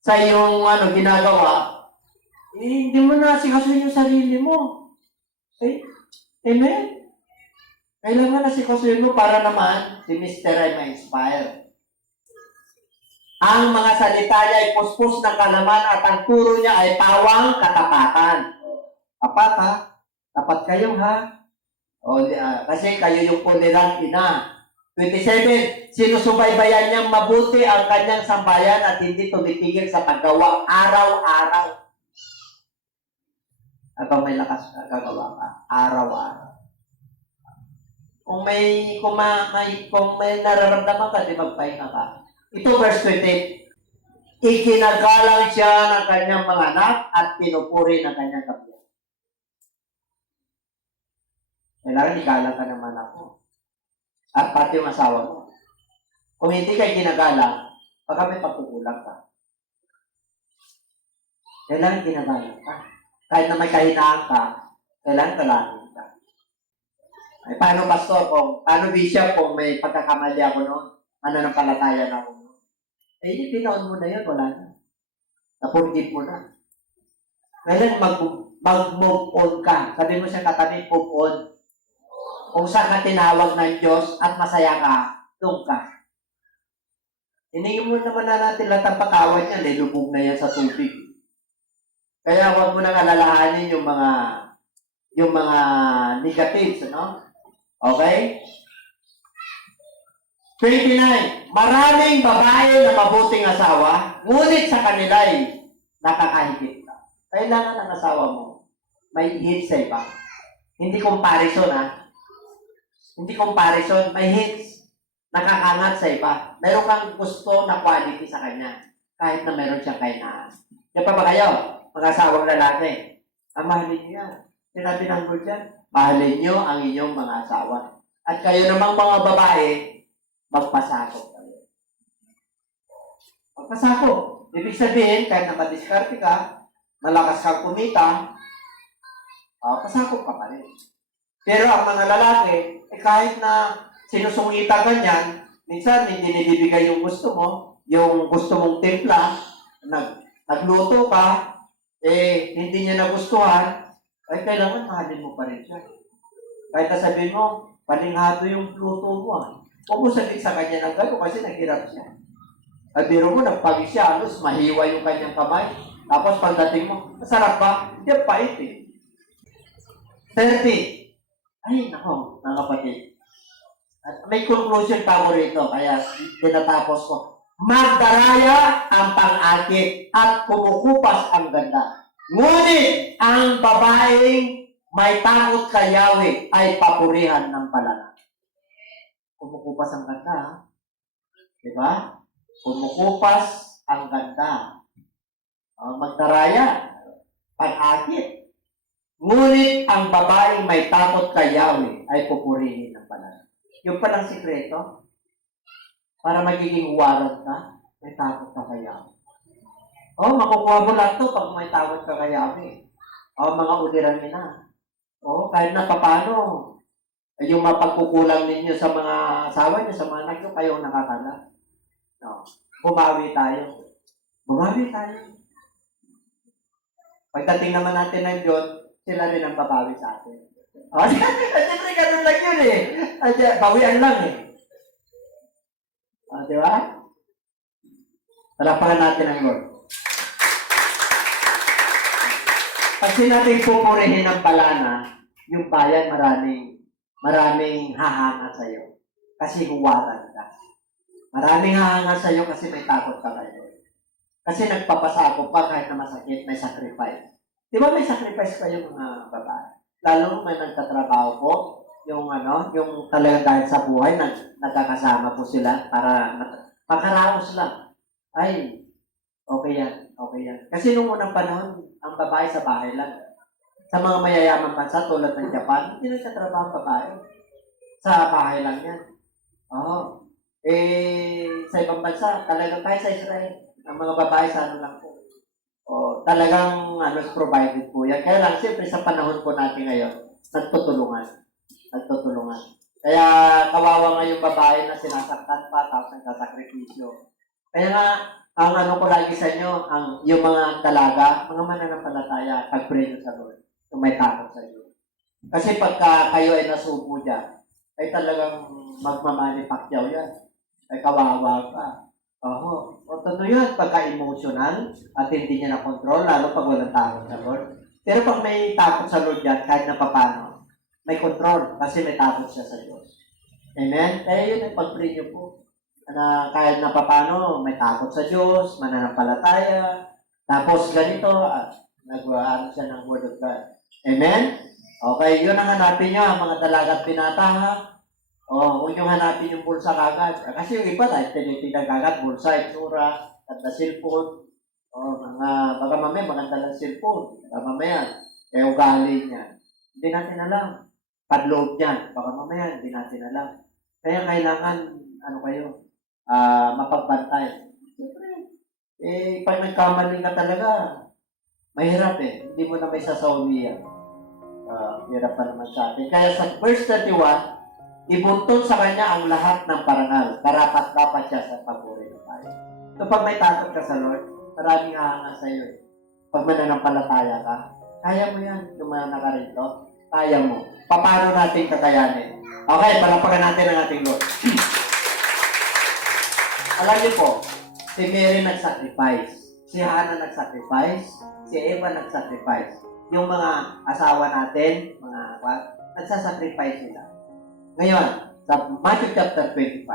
sa iyong ginagawa, hindi mo na sikasuhin yung sarili mo. Okay? Amen? Kailangan na sikasuhin mo para naman si Mister ay ma-inspire. Ang mga salita niya ay puspos ng kalaman at ang turo niya ay pawang katapatan. Tapat ha? Tapat kayo ha? Kasi kayo yung pulilang ina. 27, sinusubaybayan niyang mabuti ang kanyang sambayan at hindi tumitigil sa paggawa araw-araw. Habang may lakas na gagawa ka, araw-araw. Kung may nararamdaman ka, di magpahinga ka. Ito verse 20. Ikinagalang siya ng kanyang mga anak at pinupuri ng kanyang kapatid. Kailangan igalang ka naman ako. At pati yung asawa mo. Kung hindi ka ginagalang, baka may pagkukulang ka. Kailangan ginagalang ka. Kahit na may kahinaan ka, kailangan kalangin ka. Ay, paano pastor? Paano bishop kung may pagkakamali ako noon? Mananampalataya na ako noon? Eh, hindi pinaon mo na yun, wala na. Napurgit mo na. Kailan mag-move on ka? Sabi mo siya katabi, move on. Kung saan ka tinawag ng Diyos at masaya ka, doon ka. Hindi mo naman na natin lahat ang pakawan niya, lubog na yan sa tubig. Kaya huwag mo nang alalahanin yung mga negatives, no? Okay? 29. Maraming babae na mabuting asawa, ngunit sa kanila'y nakakahigit ka. Kailangan ng asawa mo may hit sa iba. Hindi comparison, ha? Hindi comparison, may hits. Nakakangat sa iba. Meron kang gusto na quality sa kanya. Kahit na meron siyang kainaan. Yan pa ba kayo? Mga asawang lalaki. Mahalin niyo yan. Sinabi ng Lord yan. Mahalin niyo ang inyong mga asawa. At kayo namang mga babae, magpasakop kayo. Magpasakop. Ibig sabihin, kahit nakadiskarte ka, malakas kang kumita, pasakop ka pa rin. Pero ang mga lalaki, kahit na sinusungita ka niyan, minsan hindi nibibigay yung gusto mo, yung gusto mong timpla, nagluto ka, hindi niya nagustuhan, ay kailangan mahalin mo pa rin siya. Kahit na sabihin mo, paningado yung luto mo. Huwag mo sabihin sa kanya ng gano'n kasi naghirap siya. At biro mo, nagpagis siya, halos mahiwa yung kanyang kamay. Tapos pagdating mo, masarap ba? Hindi, pait eh. 30. Ay, nako, mga kapatid. At may conclusion pa ko rito, kaya tinatapos ko. Magdaraya ang pang-akit at kumukupas ang ganda. Ngunit ang babaeng may takot kay Yahweh ay papurihan ng palana. Kumukupas ang ganda, ha? Diba? Kumukupas ang ganda. Magdaraya, pag-akit. Ngunit ang babaeng may takot kay Yahweh ay pupurihin ng palana. Yung palang sikreto, para magiging warad ka, may takot ka kay Yahweh. Makukuha mo lang to pag may takot ka kay Yahweh. Mga uliran na. Kahit na papano, yung mapagkukulang ninyo sa mga asawa nyo, sa mga anak nyo, kayo ang nakakala. Bumawi tayo. Bumawi tayo. Pagdating naman natin ng Diyos, sila rin ang babawi sa atin. Siyempre, ganun lang yun eh. Bawian lang eh. Di ba? Talapakan natin ang Lord. Pag sinabing pupurihin ng palana, yung bayan maraming hahanga sa iyo. Kasi huwaran ka. Maraming hahanga sa iyo kasi may takot ka kayo. Kasi nagpapasakop pa kahit na masakit, may sacrifice. Di ba may sacrifice pa yung mga babae? Lalo may nagtatrabaho po, yung talagang dahil sa buhay, nagkakasama po sila para makaraos lang. Ay, okay yan. Kasi nung unang panahon, ang babae sa bahay lang. Sa mga mayayamang bansa tulad ng Japan, hindi nagtatrabaho ang babae. Sa bahay lang yan. Sa ibang bansa, talagang kahit sa Israel, ang mga babae sa lang po. Talagang provided po yan. Kaya lang, siyempre sa panahon po natin ngayon, nagtutulungan. Kaya kawawa nga yung babae na sinasaktan pa, tapos nagsasakripisyo. Kaya nga, ang ko lagi sa inyo, yung mga dalaga, mga mananampalataya, pag-pray nyo sa Lord, yung may takot sa inyo. Kasi pagka kayo ay nasubo dyan, ay talagang magmamanipakyaw yan. Ay kawawa ka. Totoo yun, pagka-emotional at hindi niya na-control, lalo pag walang takot sa Lord. Pero pag may takot sa Lord yan, kahit na papano, may control kasi may takot siya sa Diyos. Amen? Kaya yun ang pag-pray nyo po. Na kahit na papano, may takot sa Diyos, mananampalataya, tapos ganito, nag-ano siya ng Word of God. Amen? Okay, yun ang hanapin nyo, mga dalaga at binata, ha? Huwag nyo hanapin yung bulsa kagad. Kasi yung iba, dahil tinitignan kagad, bulsa, itsura, at na cellphone. Baka mamaya, maganda lang cellphone. Baka mamaya, ugali niya. Hindi natin alam. Padload niyan. Baka mamaya, hindi natin alam. Kaya kailangan, mapagbantay. Pag nagkamali ka talaga, mahirap eh. Hindi mo na may sasawi yan. Hirap pa naman sa atin. Kaya sa verse 31, ibuntun sa kanya ang lahat ng parangal. Karapat-dapat siya sa pagpuri ng tayo. So pag may takot ka sa Lord, maraming hahanga sa iyo. Pag mananampalataya ka, kaya mo yan. Lumana ka rito, kaya mo. Paano natin kakayanin? Okay, palapakan natin ang ating Lord. Alam niyo po, si Mary nag-sacrifice, si Hannah nag-sacrifice, si Eva nag-sacrifice. Yung mga asawa natin, nagsasacrifice sila. Ngayon, sa Matthew chapter 25,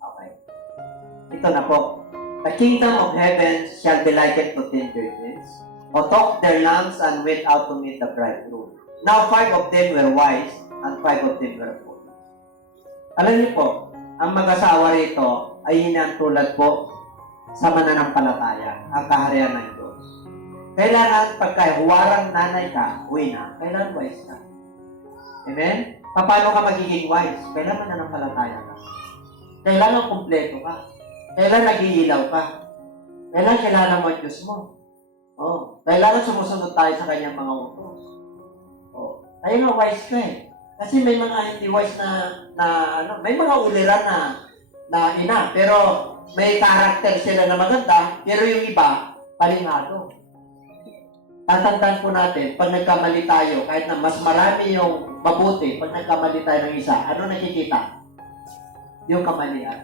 okay. Ito na po. The kingdom of heaven shall be likened to 10 virgins, who took their lamps and went out to meet the bridegroom. Now 5 of them were wise, and 5 of them were foolish. Alam niyo po, ang mag-asawa rito ay hinantulad po sa mananampalataya, ang kaharian ng Diyos. Kailangan pagkahuwarang nanay ka, uwi na, kailangan wise ka. Amen? Paano ka magiging wise? Kailangan mananampalataya ka. Kailangan kumpleto ka. Kailangan nag-iilaw ka. Kailangan kilala mo ang Diyos mo. Kailangan sumusunod tayo sa kanyang mga utos. Kaya nga wise ka eh. Kasi may mga hindi wise may mga uliran na ina, pero may karakter sila na maganda, pero yung iba, palingado. Tatandaan po natin, pag nagkamali tayo, kahit na mas marami yung mabuti, pag nagkamali tayo ng isa, ano nakikita? Yung kamalian.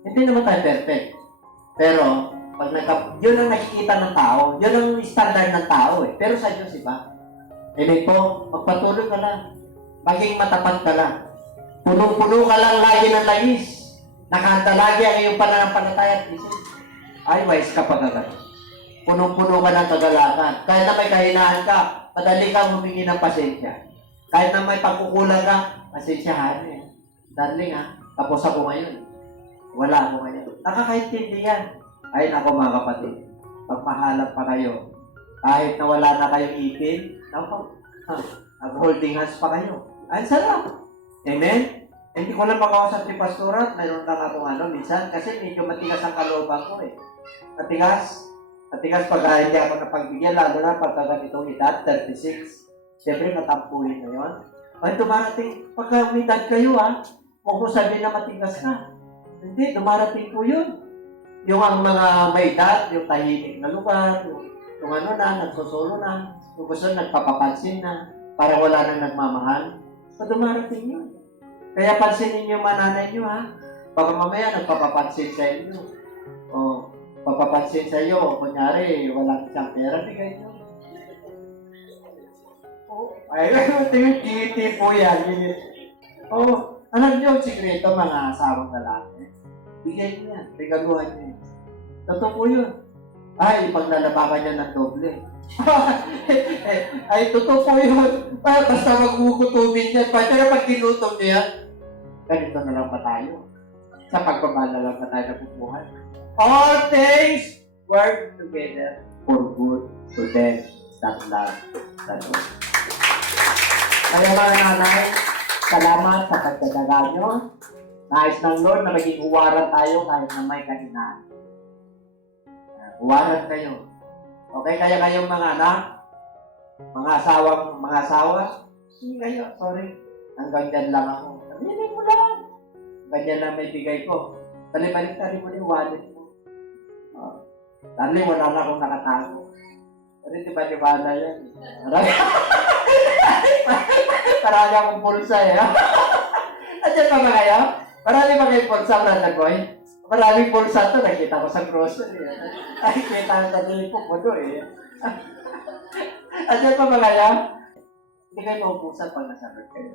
Hindi naman tayo perfect. Pero, yun ang nakikita ng tao, yun ang standard ng tao eh. Pero sa Diyos, iba. Amen po, magpatuloy ka lang. Maging matapat ka lang. Punong-puno ka lang lagi ng langis. Nakanta lagi ang iyong pananampalataya at isip. Ay, wise ka pa agad. Punong-puno ka ng kagalakan. Kahit na may kahinaan ka, madali kang humingi ng pasensya. Kahit na may pagkukulang ka, pasensyahan eh. Darling ha, tapos ako ngayon. Wala ako ngayon. Nakakaintindi yan. Ay, ako mga kapatid. Pagmahalan pa kayo. Kahit na wala na kayong ipin, nag-holding hands pa kayo. Ay, sarap. Amen? Hindi ko lang makausap ni Pastorat. Mayroon lang akong minsan. Kasi medyo matigas ang kalooban ko eh. Matigas. Matigas pag hindi ako napagbigyan, lalo na pagka ganitong edad, 36. Siyempre, natampuhin na yun. Ay, dumarating, pagka may edad kayo huwag mo sabihin na matigas ka. Hindi, dumarating po yun. Yung ang mga may edad, yung tahimik na lugar, yung nagsusolo na, yung gusto nagpapapansin na, para wala nang nagmamahal. So, dumarating yun. Kaya pansinin niyo mananay niyo baka mamaya nagpapapansin sa inyo. O, papapansin sa iyo, kunyari, walang isang pera, bigay niyo. Ay, titi po yan. Alam niyo, sikreto mga asawang lalaki. Bigay niyo yan, regaluhan niyo yan. Totoo po yun. Ay, ipaglalabakan niya ng doble. Ay, totoo po yun. Basta magugutubin niya. Pero pag ginutom niya, ganito na lang pa tayo. Sa pagpamahal na lang pa tayo napupuhan. All things work together for good to them that love the Lord. Kaya mga nanay, salamat sa pagdadaga nyo. Nais ng Lord na maging huwaran tayo kahit na may kahinaan. Huwaran kayo. Okay, kaya kayong mga anak, mga asawa, hindi kayo, sorry. Hanggang dyan lang ako. Sabihin mo lang. Ganyan lang may bigay ko. Balik-balik tayo mo yung wallet mo. Darling, wala na akong nakatago. Pero diba na yan. Marami akong pulsa eh. Andiyan pa ba kayo? Marami ba kayong pulsa, brother boy? Maraming pulsa to, nakita ko sa grocery. Ay, kita ang dadali po ko doon eh. Andiyan pa ba kayo? Hindi kayo maupusan pag nasa birth kayo.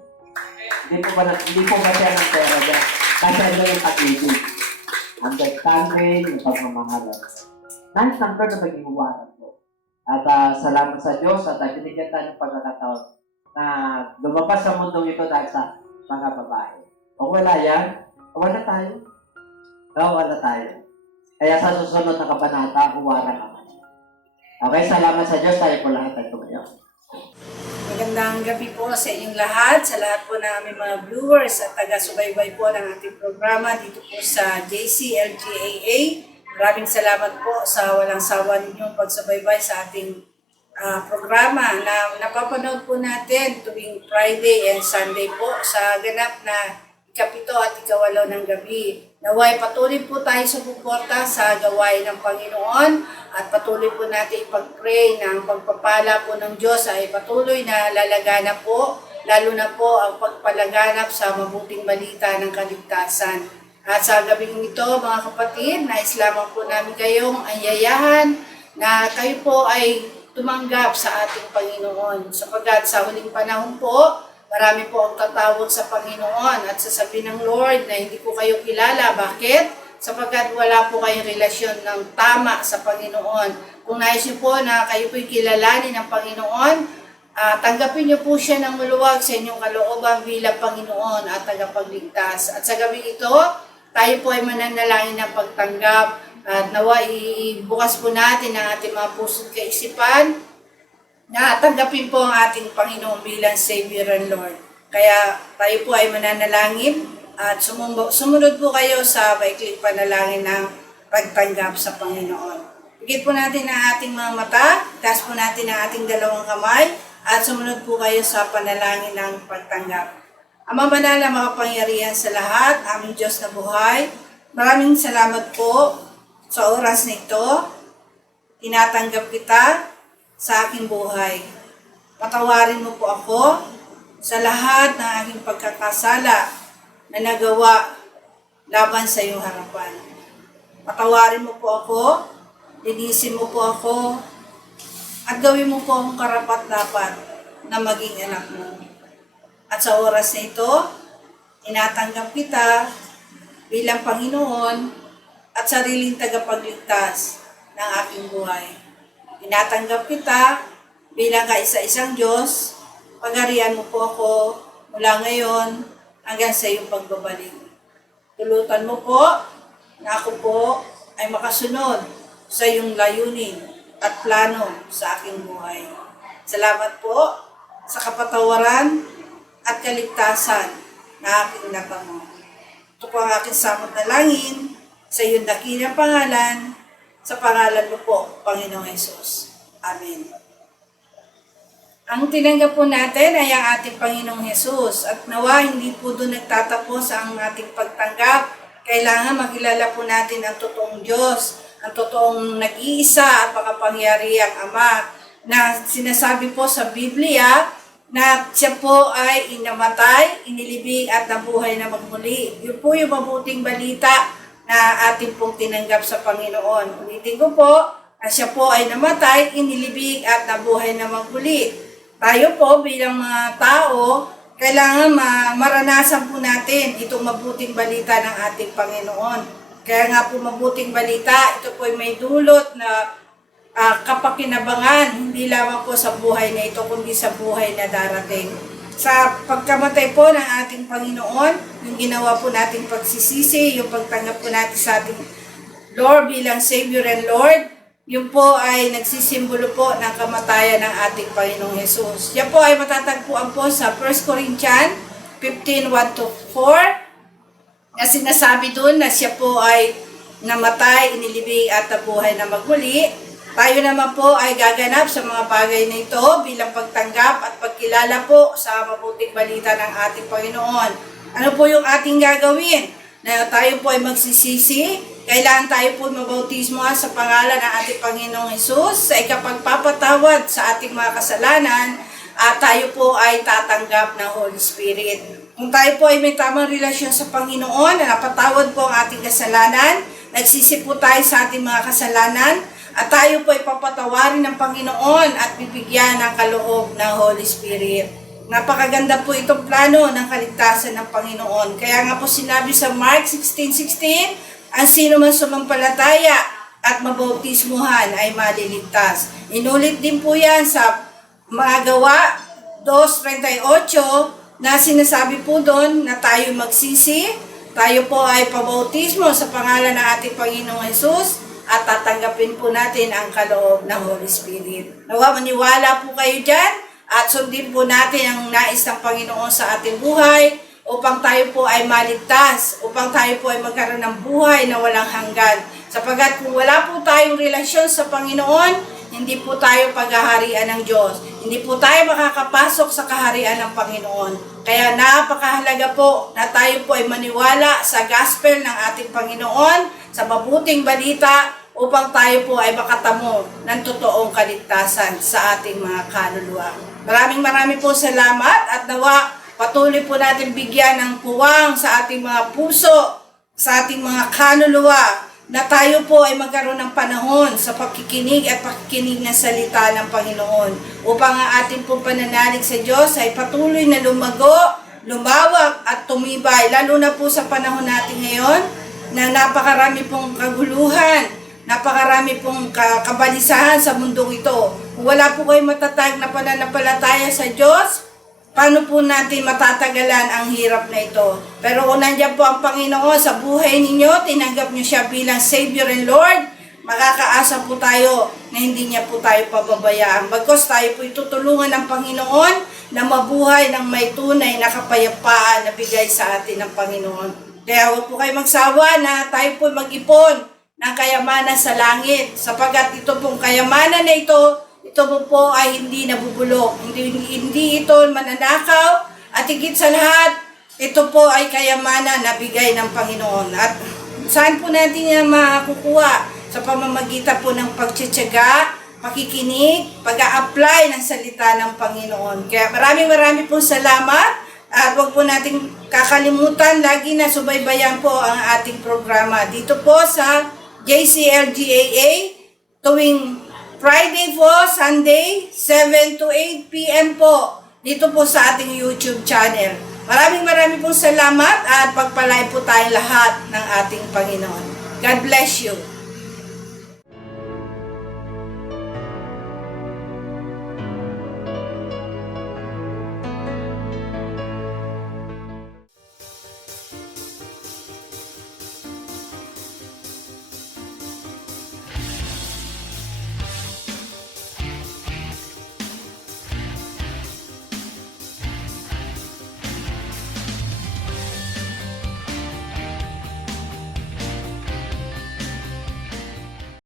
Hindi po ba siya ng pera dyan? Kasi ano yung pag-ibig? Understanding, yung pagmamahalan. Nais ng Lord na maging huwaran po. At salamat sa Diyos at binigyan tayo ng pagkakataon na lumabas sa mundong ito dahil sa mga babae. Kung wala yan, wala tayo. Wala tayo. Kaya sa susunod na kabanata, huwaran naman. Okay, salamat sa Diyos. Tayo po lahat ay tumayo. Magandang gabi po sa inyong lahat, sa lahat po ng aming mga viewers at taga-subaybay po ng ating programa dito po sa JCLGAA. Maraming salamat po sa walang sawa ninyong pagsubaybay sa ating programa na napapanood po natin tuwing Friday and Sunday po sa ganap na ikapito at ikawalo ng gabi. Naway patuloy po tayo sa suporta sa gawain ng Panginoon at patuloy po natin ipag-pray na ang pagpapala po ng Diyos ay patuloy na lalaganap po, lalo na po ang pagpalaganap sa mabuting balita ng kaligtasan. At sa gabing ito, mga kapatid, nais lamang po namin kayong anyayahan na kayo po ay tumanggap sa ating Panginoon. Sapagkat sa huling panahon po, marami po ang tatawag sa Panginoon at sasabihin ng Lord na hindi ko kayo kilala. Bakit? Sapagkat wala po kayong relasyon ng tama sa Panginoon. Kung nais niyo po na kayo po'y kilalanin ng Panginoon, tanggapin niyo po siya ng maluwag sa inyong kalooban bilang Panginoon at tagapagligtas. At sa gabi ito, tayo po ay mananalangin ng pagtanggap at nawa ibukas po natin ang ating mga puso't kaisipan na tanggapin po ang ating Panginoon bilang Savior and Lord. Kaya tayo po ay mananalangin at sumunod po kayo sa maikling panalangin ng pagtanggap sa Panginoon. Pigit po natin ang ating mga mata, taas po natin ang ating dalawang kamay at sumunod po kayo sa panalangin ng pagtanggap. Ama banal na makapangyarihan sa lahat, aming Diyos na buhay, maraming salamat po Sa oras na ito, tinatanggap kita sa aking buhay. Patawarin mo po ako sa lahat ng aking pagkakasala na nagawa laban sa iyong harapan. Patawarin mo po ako, linisin mo po ako, at gawin mo po akong karapat-dapat na maging anak mo. At sa oras na ito, tinatanggap kita bilang Panginoon at sariling tagapagligtas ng aking buhay. Tinatanggap kita bilang kaisa-isang Diyos. Pagharian mo po ako mula ngayon hanggang sa iyong pagbabalik. Tulutan mo po na ako po ay makasunod sa iyong layunin at plano sa aking buhay. Salamat po sa kapatawaran at kaligtasan na aking natamo. Ito po ang aking samot na langin sa iyong dakilang pangalan, sa pangalan mo po, Panginoong Hesus. Amen. Ang tinanggap po natin ay ang ating Panginoong Hesus at nawa hindi po doon nagtatapos ang ating pagtanggap. Kailangan makilala po natin ang totoong Diyos, ang totoong nag-iisa at makapangyarihang Ama na sinasabi po sa Biblia na siya po ay inamatay, inilibing at nabuhay na magmuli. Yun po yung mabuting balita na ating pong tinanggap sa Panginoon. Ulitin ko po na siya po ay namatay, inilibing at nabuhay na magmuli. Tayo po bilang mga tao, kailangan maranasan po natin itong mabuting balita ng ating Panginoon. Kaya nga po mabuting balita, ito po ay may dulot na kapakinabangan, hindi lamang po sa buhay na ito, kundi sa buhay na darating. Sa pagkamatay po ng ating Panginoon, yung ginawa po nating pagsisisi, yung pagtanggap po natin sa ating Lord bilang Savior and Lord, yun po ay nagsisimbolo po ng kamatayan ng ating Panginoong Hesus. Yan po ay matatagpuan po sa 1 Corinthians 15:1-4 na sinasabi doon na siya po ay namatay, inilibing at nabuhay na magmuli. Tayo naman po ay gaganap sa mga bagay na ito bilang pagtanggap at pagkilala po sa mabuting balita ng ating Panginoon. Ano po yung ating gagawin? Na tayo po ay magsisisi. Kailangan tayo po mabautismo sa pangalan ng ating Panginoong Hesus sa ikapagpapatawad sa ating mga kasalanan at tayo po ay tatanggap ng Holy Spirit. Kung tayo po ay may tamang relasyon sa Panginoon na napatawad po ang ating kasalanan, nagsisi po tayo sa ating mga kasalanan, at tayo po ay papatawarin ng Panginoon at bibigyan ng kaloob ng Holy Spirit. Napakaganda po itong plano ng kaligtasan ng Panginoon. Kaya nga po sinabi sa Mark 16:16, ang sino man sumampalataya at mabautismuhan ay maliligtas. Inulit din po yan sa mga Gawa 2:38 na sinasabi po doon na tayo magsisi, tayo po ay pabautismo sa pangalan ng ating Panginoong Hesus at tatanggapin po natin ang kaloob ng Holy Spirit. Nawa maniwala po kayo dyan at sundin po natin ang nais ng Panginoon sa ating buhay upang tayo po ay maligtas, upang tayo po ay magkaroon ng buhay na walang hanggan. Sapagkat kung wala po tayong relasyon sa Panginoon, hindi po tayo paghaharian ng Diyos. Hindi po tayo makakapasok sa kaharian ng Panginoon. Kaya napakahalaga po na tayo po ay maniwala sa gospel ng ating Panginoon, sa mabuting balita, upang tayo po ay makatamo ng totoong kaligtasan sa ating mga kaluluwa. Maraming po salamat at nawa patuloy po natin bigyan ng puwang sa ating mga puso, sa ating mga kaluluwa, na tayo po ay magkaroon ng panahon sa pakikinig at pakikinig ng salita ng Panginoon upang ang ating pong pananalig sa Diyos ay patuloy na lumago, lumawak at tumibay, lalo na po sa panahon natin ngayon na napakarami pong kaguluhan, napakarami pong kabalisahan sa mundong ito. Kung wala po kayo matatag na pananampalataya sa Diyos, paano po natin matatagalan ang hirap na ito? Pero kung nandiyan po ang Panginoon sa buhay ninyo, tinanggap nyo siya bilang Savior and Lord, makakaasa po tayo na hindi niya po tayo pababayaan. Bagkus tayo po itutulungan ng Panginoon na mabuhay ng may tunay na kapayapaan na bigay sa atin ng Panginoon. Kaya huwag po kayo magsawa na tayo po mag-ipon ng kayamanan sa langit. Sapagkat ito pong kayamanan na ito po ay hindi nabubulok. Hindi ito mananakaw. At higit sa lahat, ito po ay kayamanan na bigay ng Panginoon. At saan po natin yan makukuha? sa pamamagitan po ng pagtsatsaga, pakikinig, pag-a-apply ng salita ng Panginoon. Kaya maraming pong salamat at huwag po nating kakalimutan, lagi na subaybayan po ang ating programa dito po sa JCLGAA tuwing Friday po, Sunday, 7 to 8 p.m. po dito po sa ating YouTube channel. Maraming pong salamat at pagpalain po tayong lahat ng ating Panginoon. God bless you.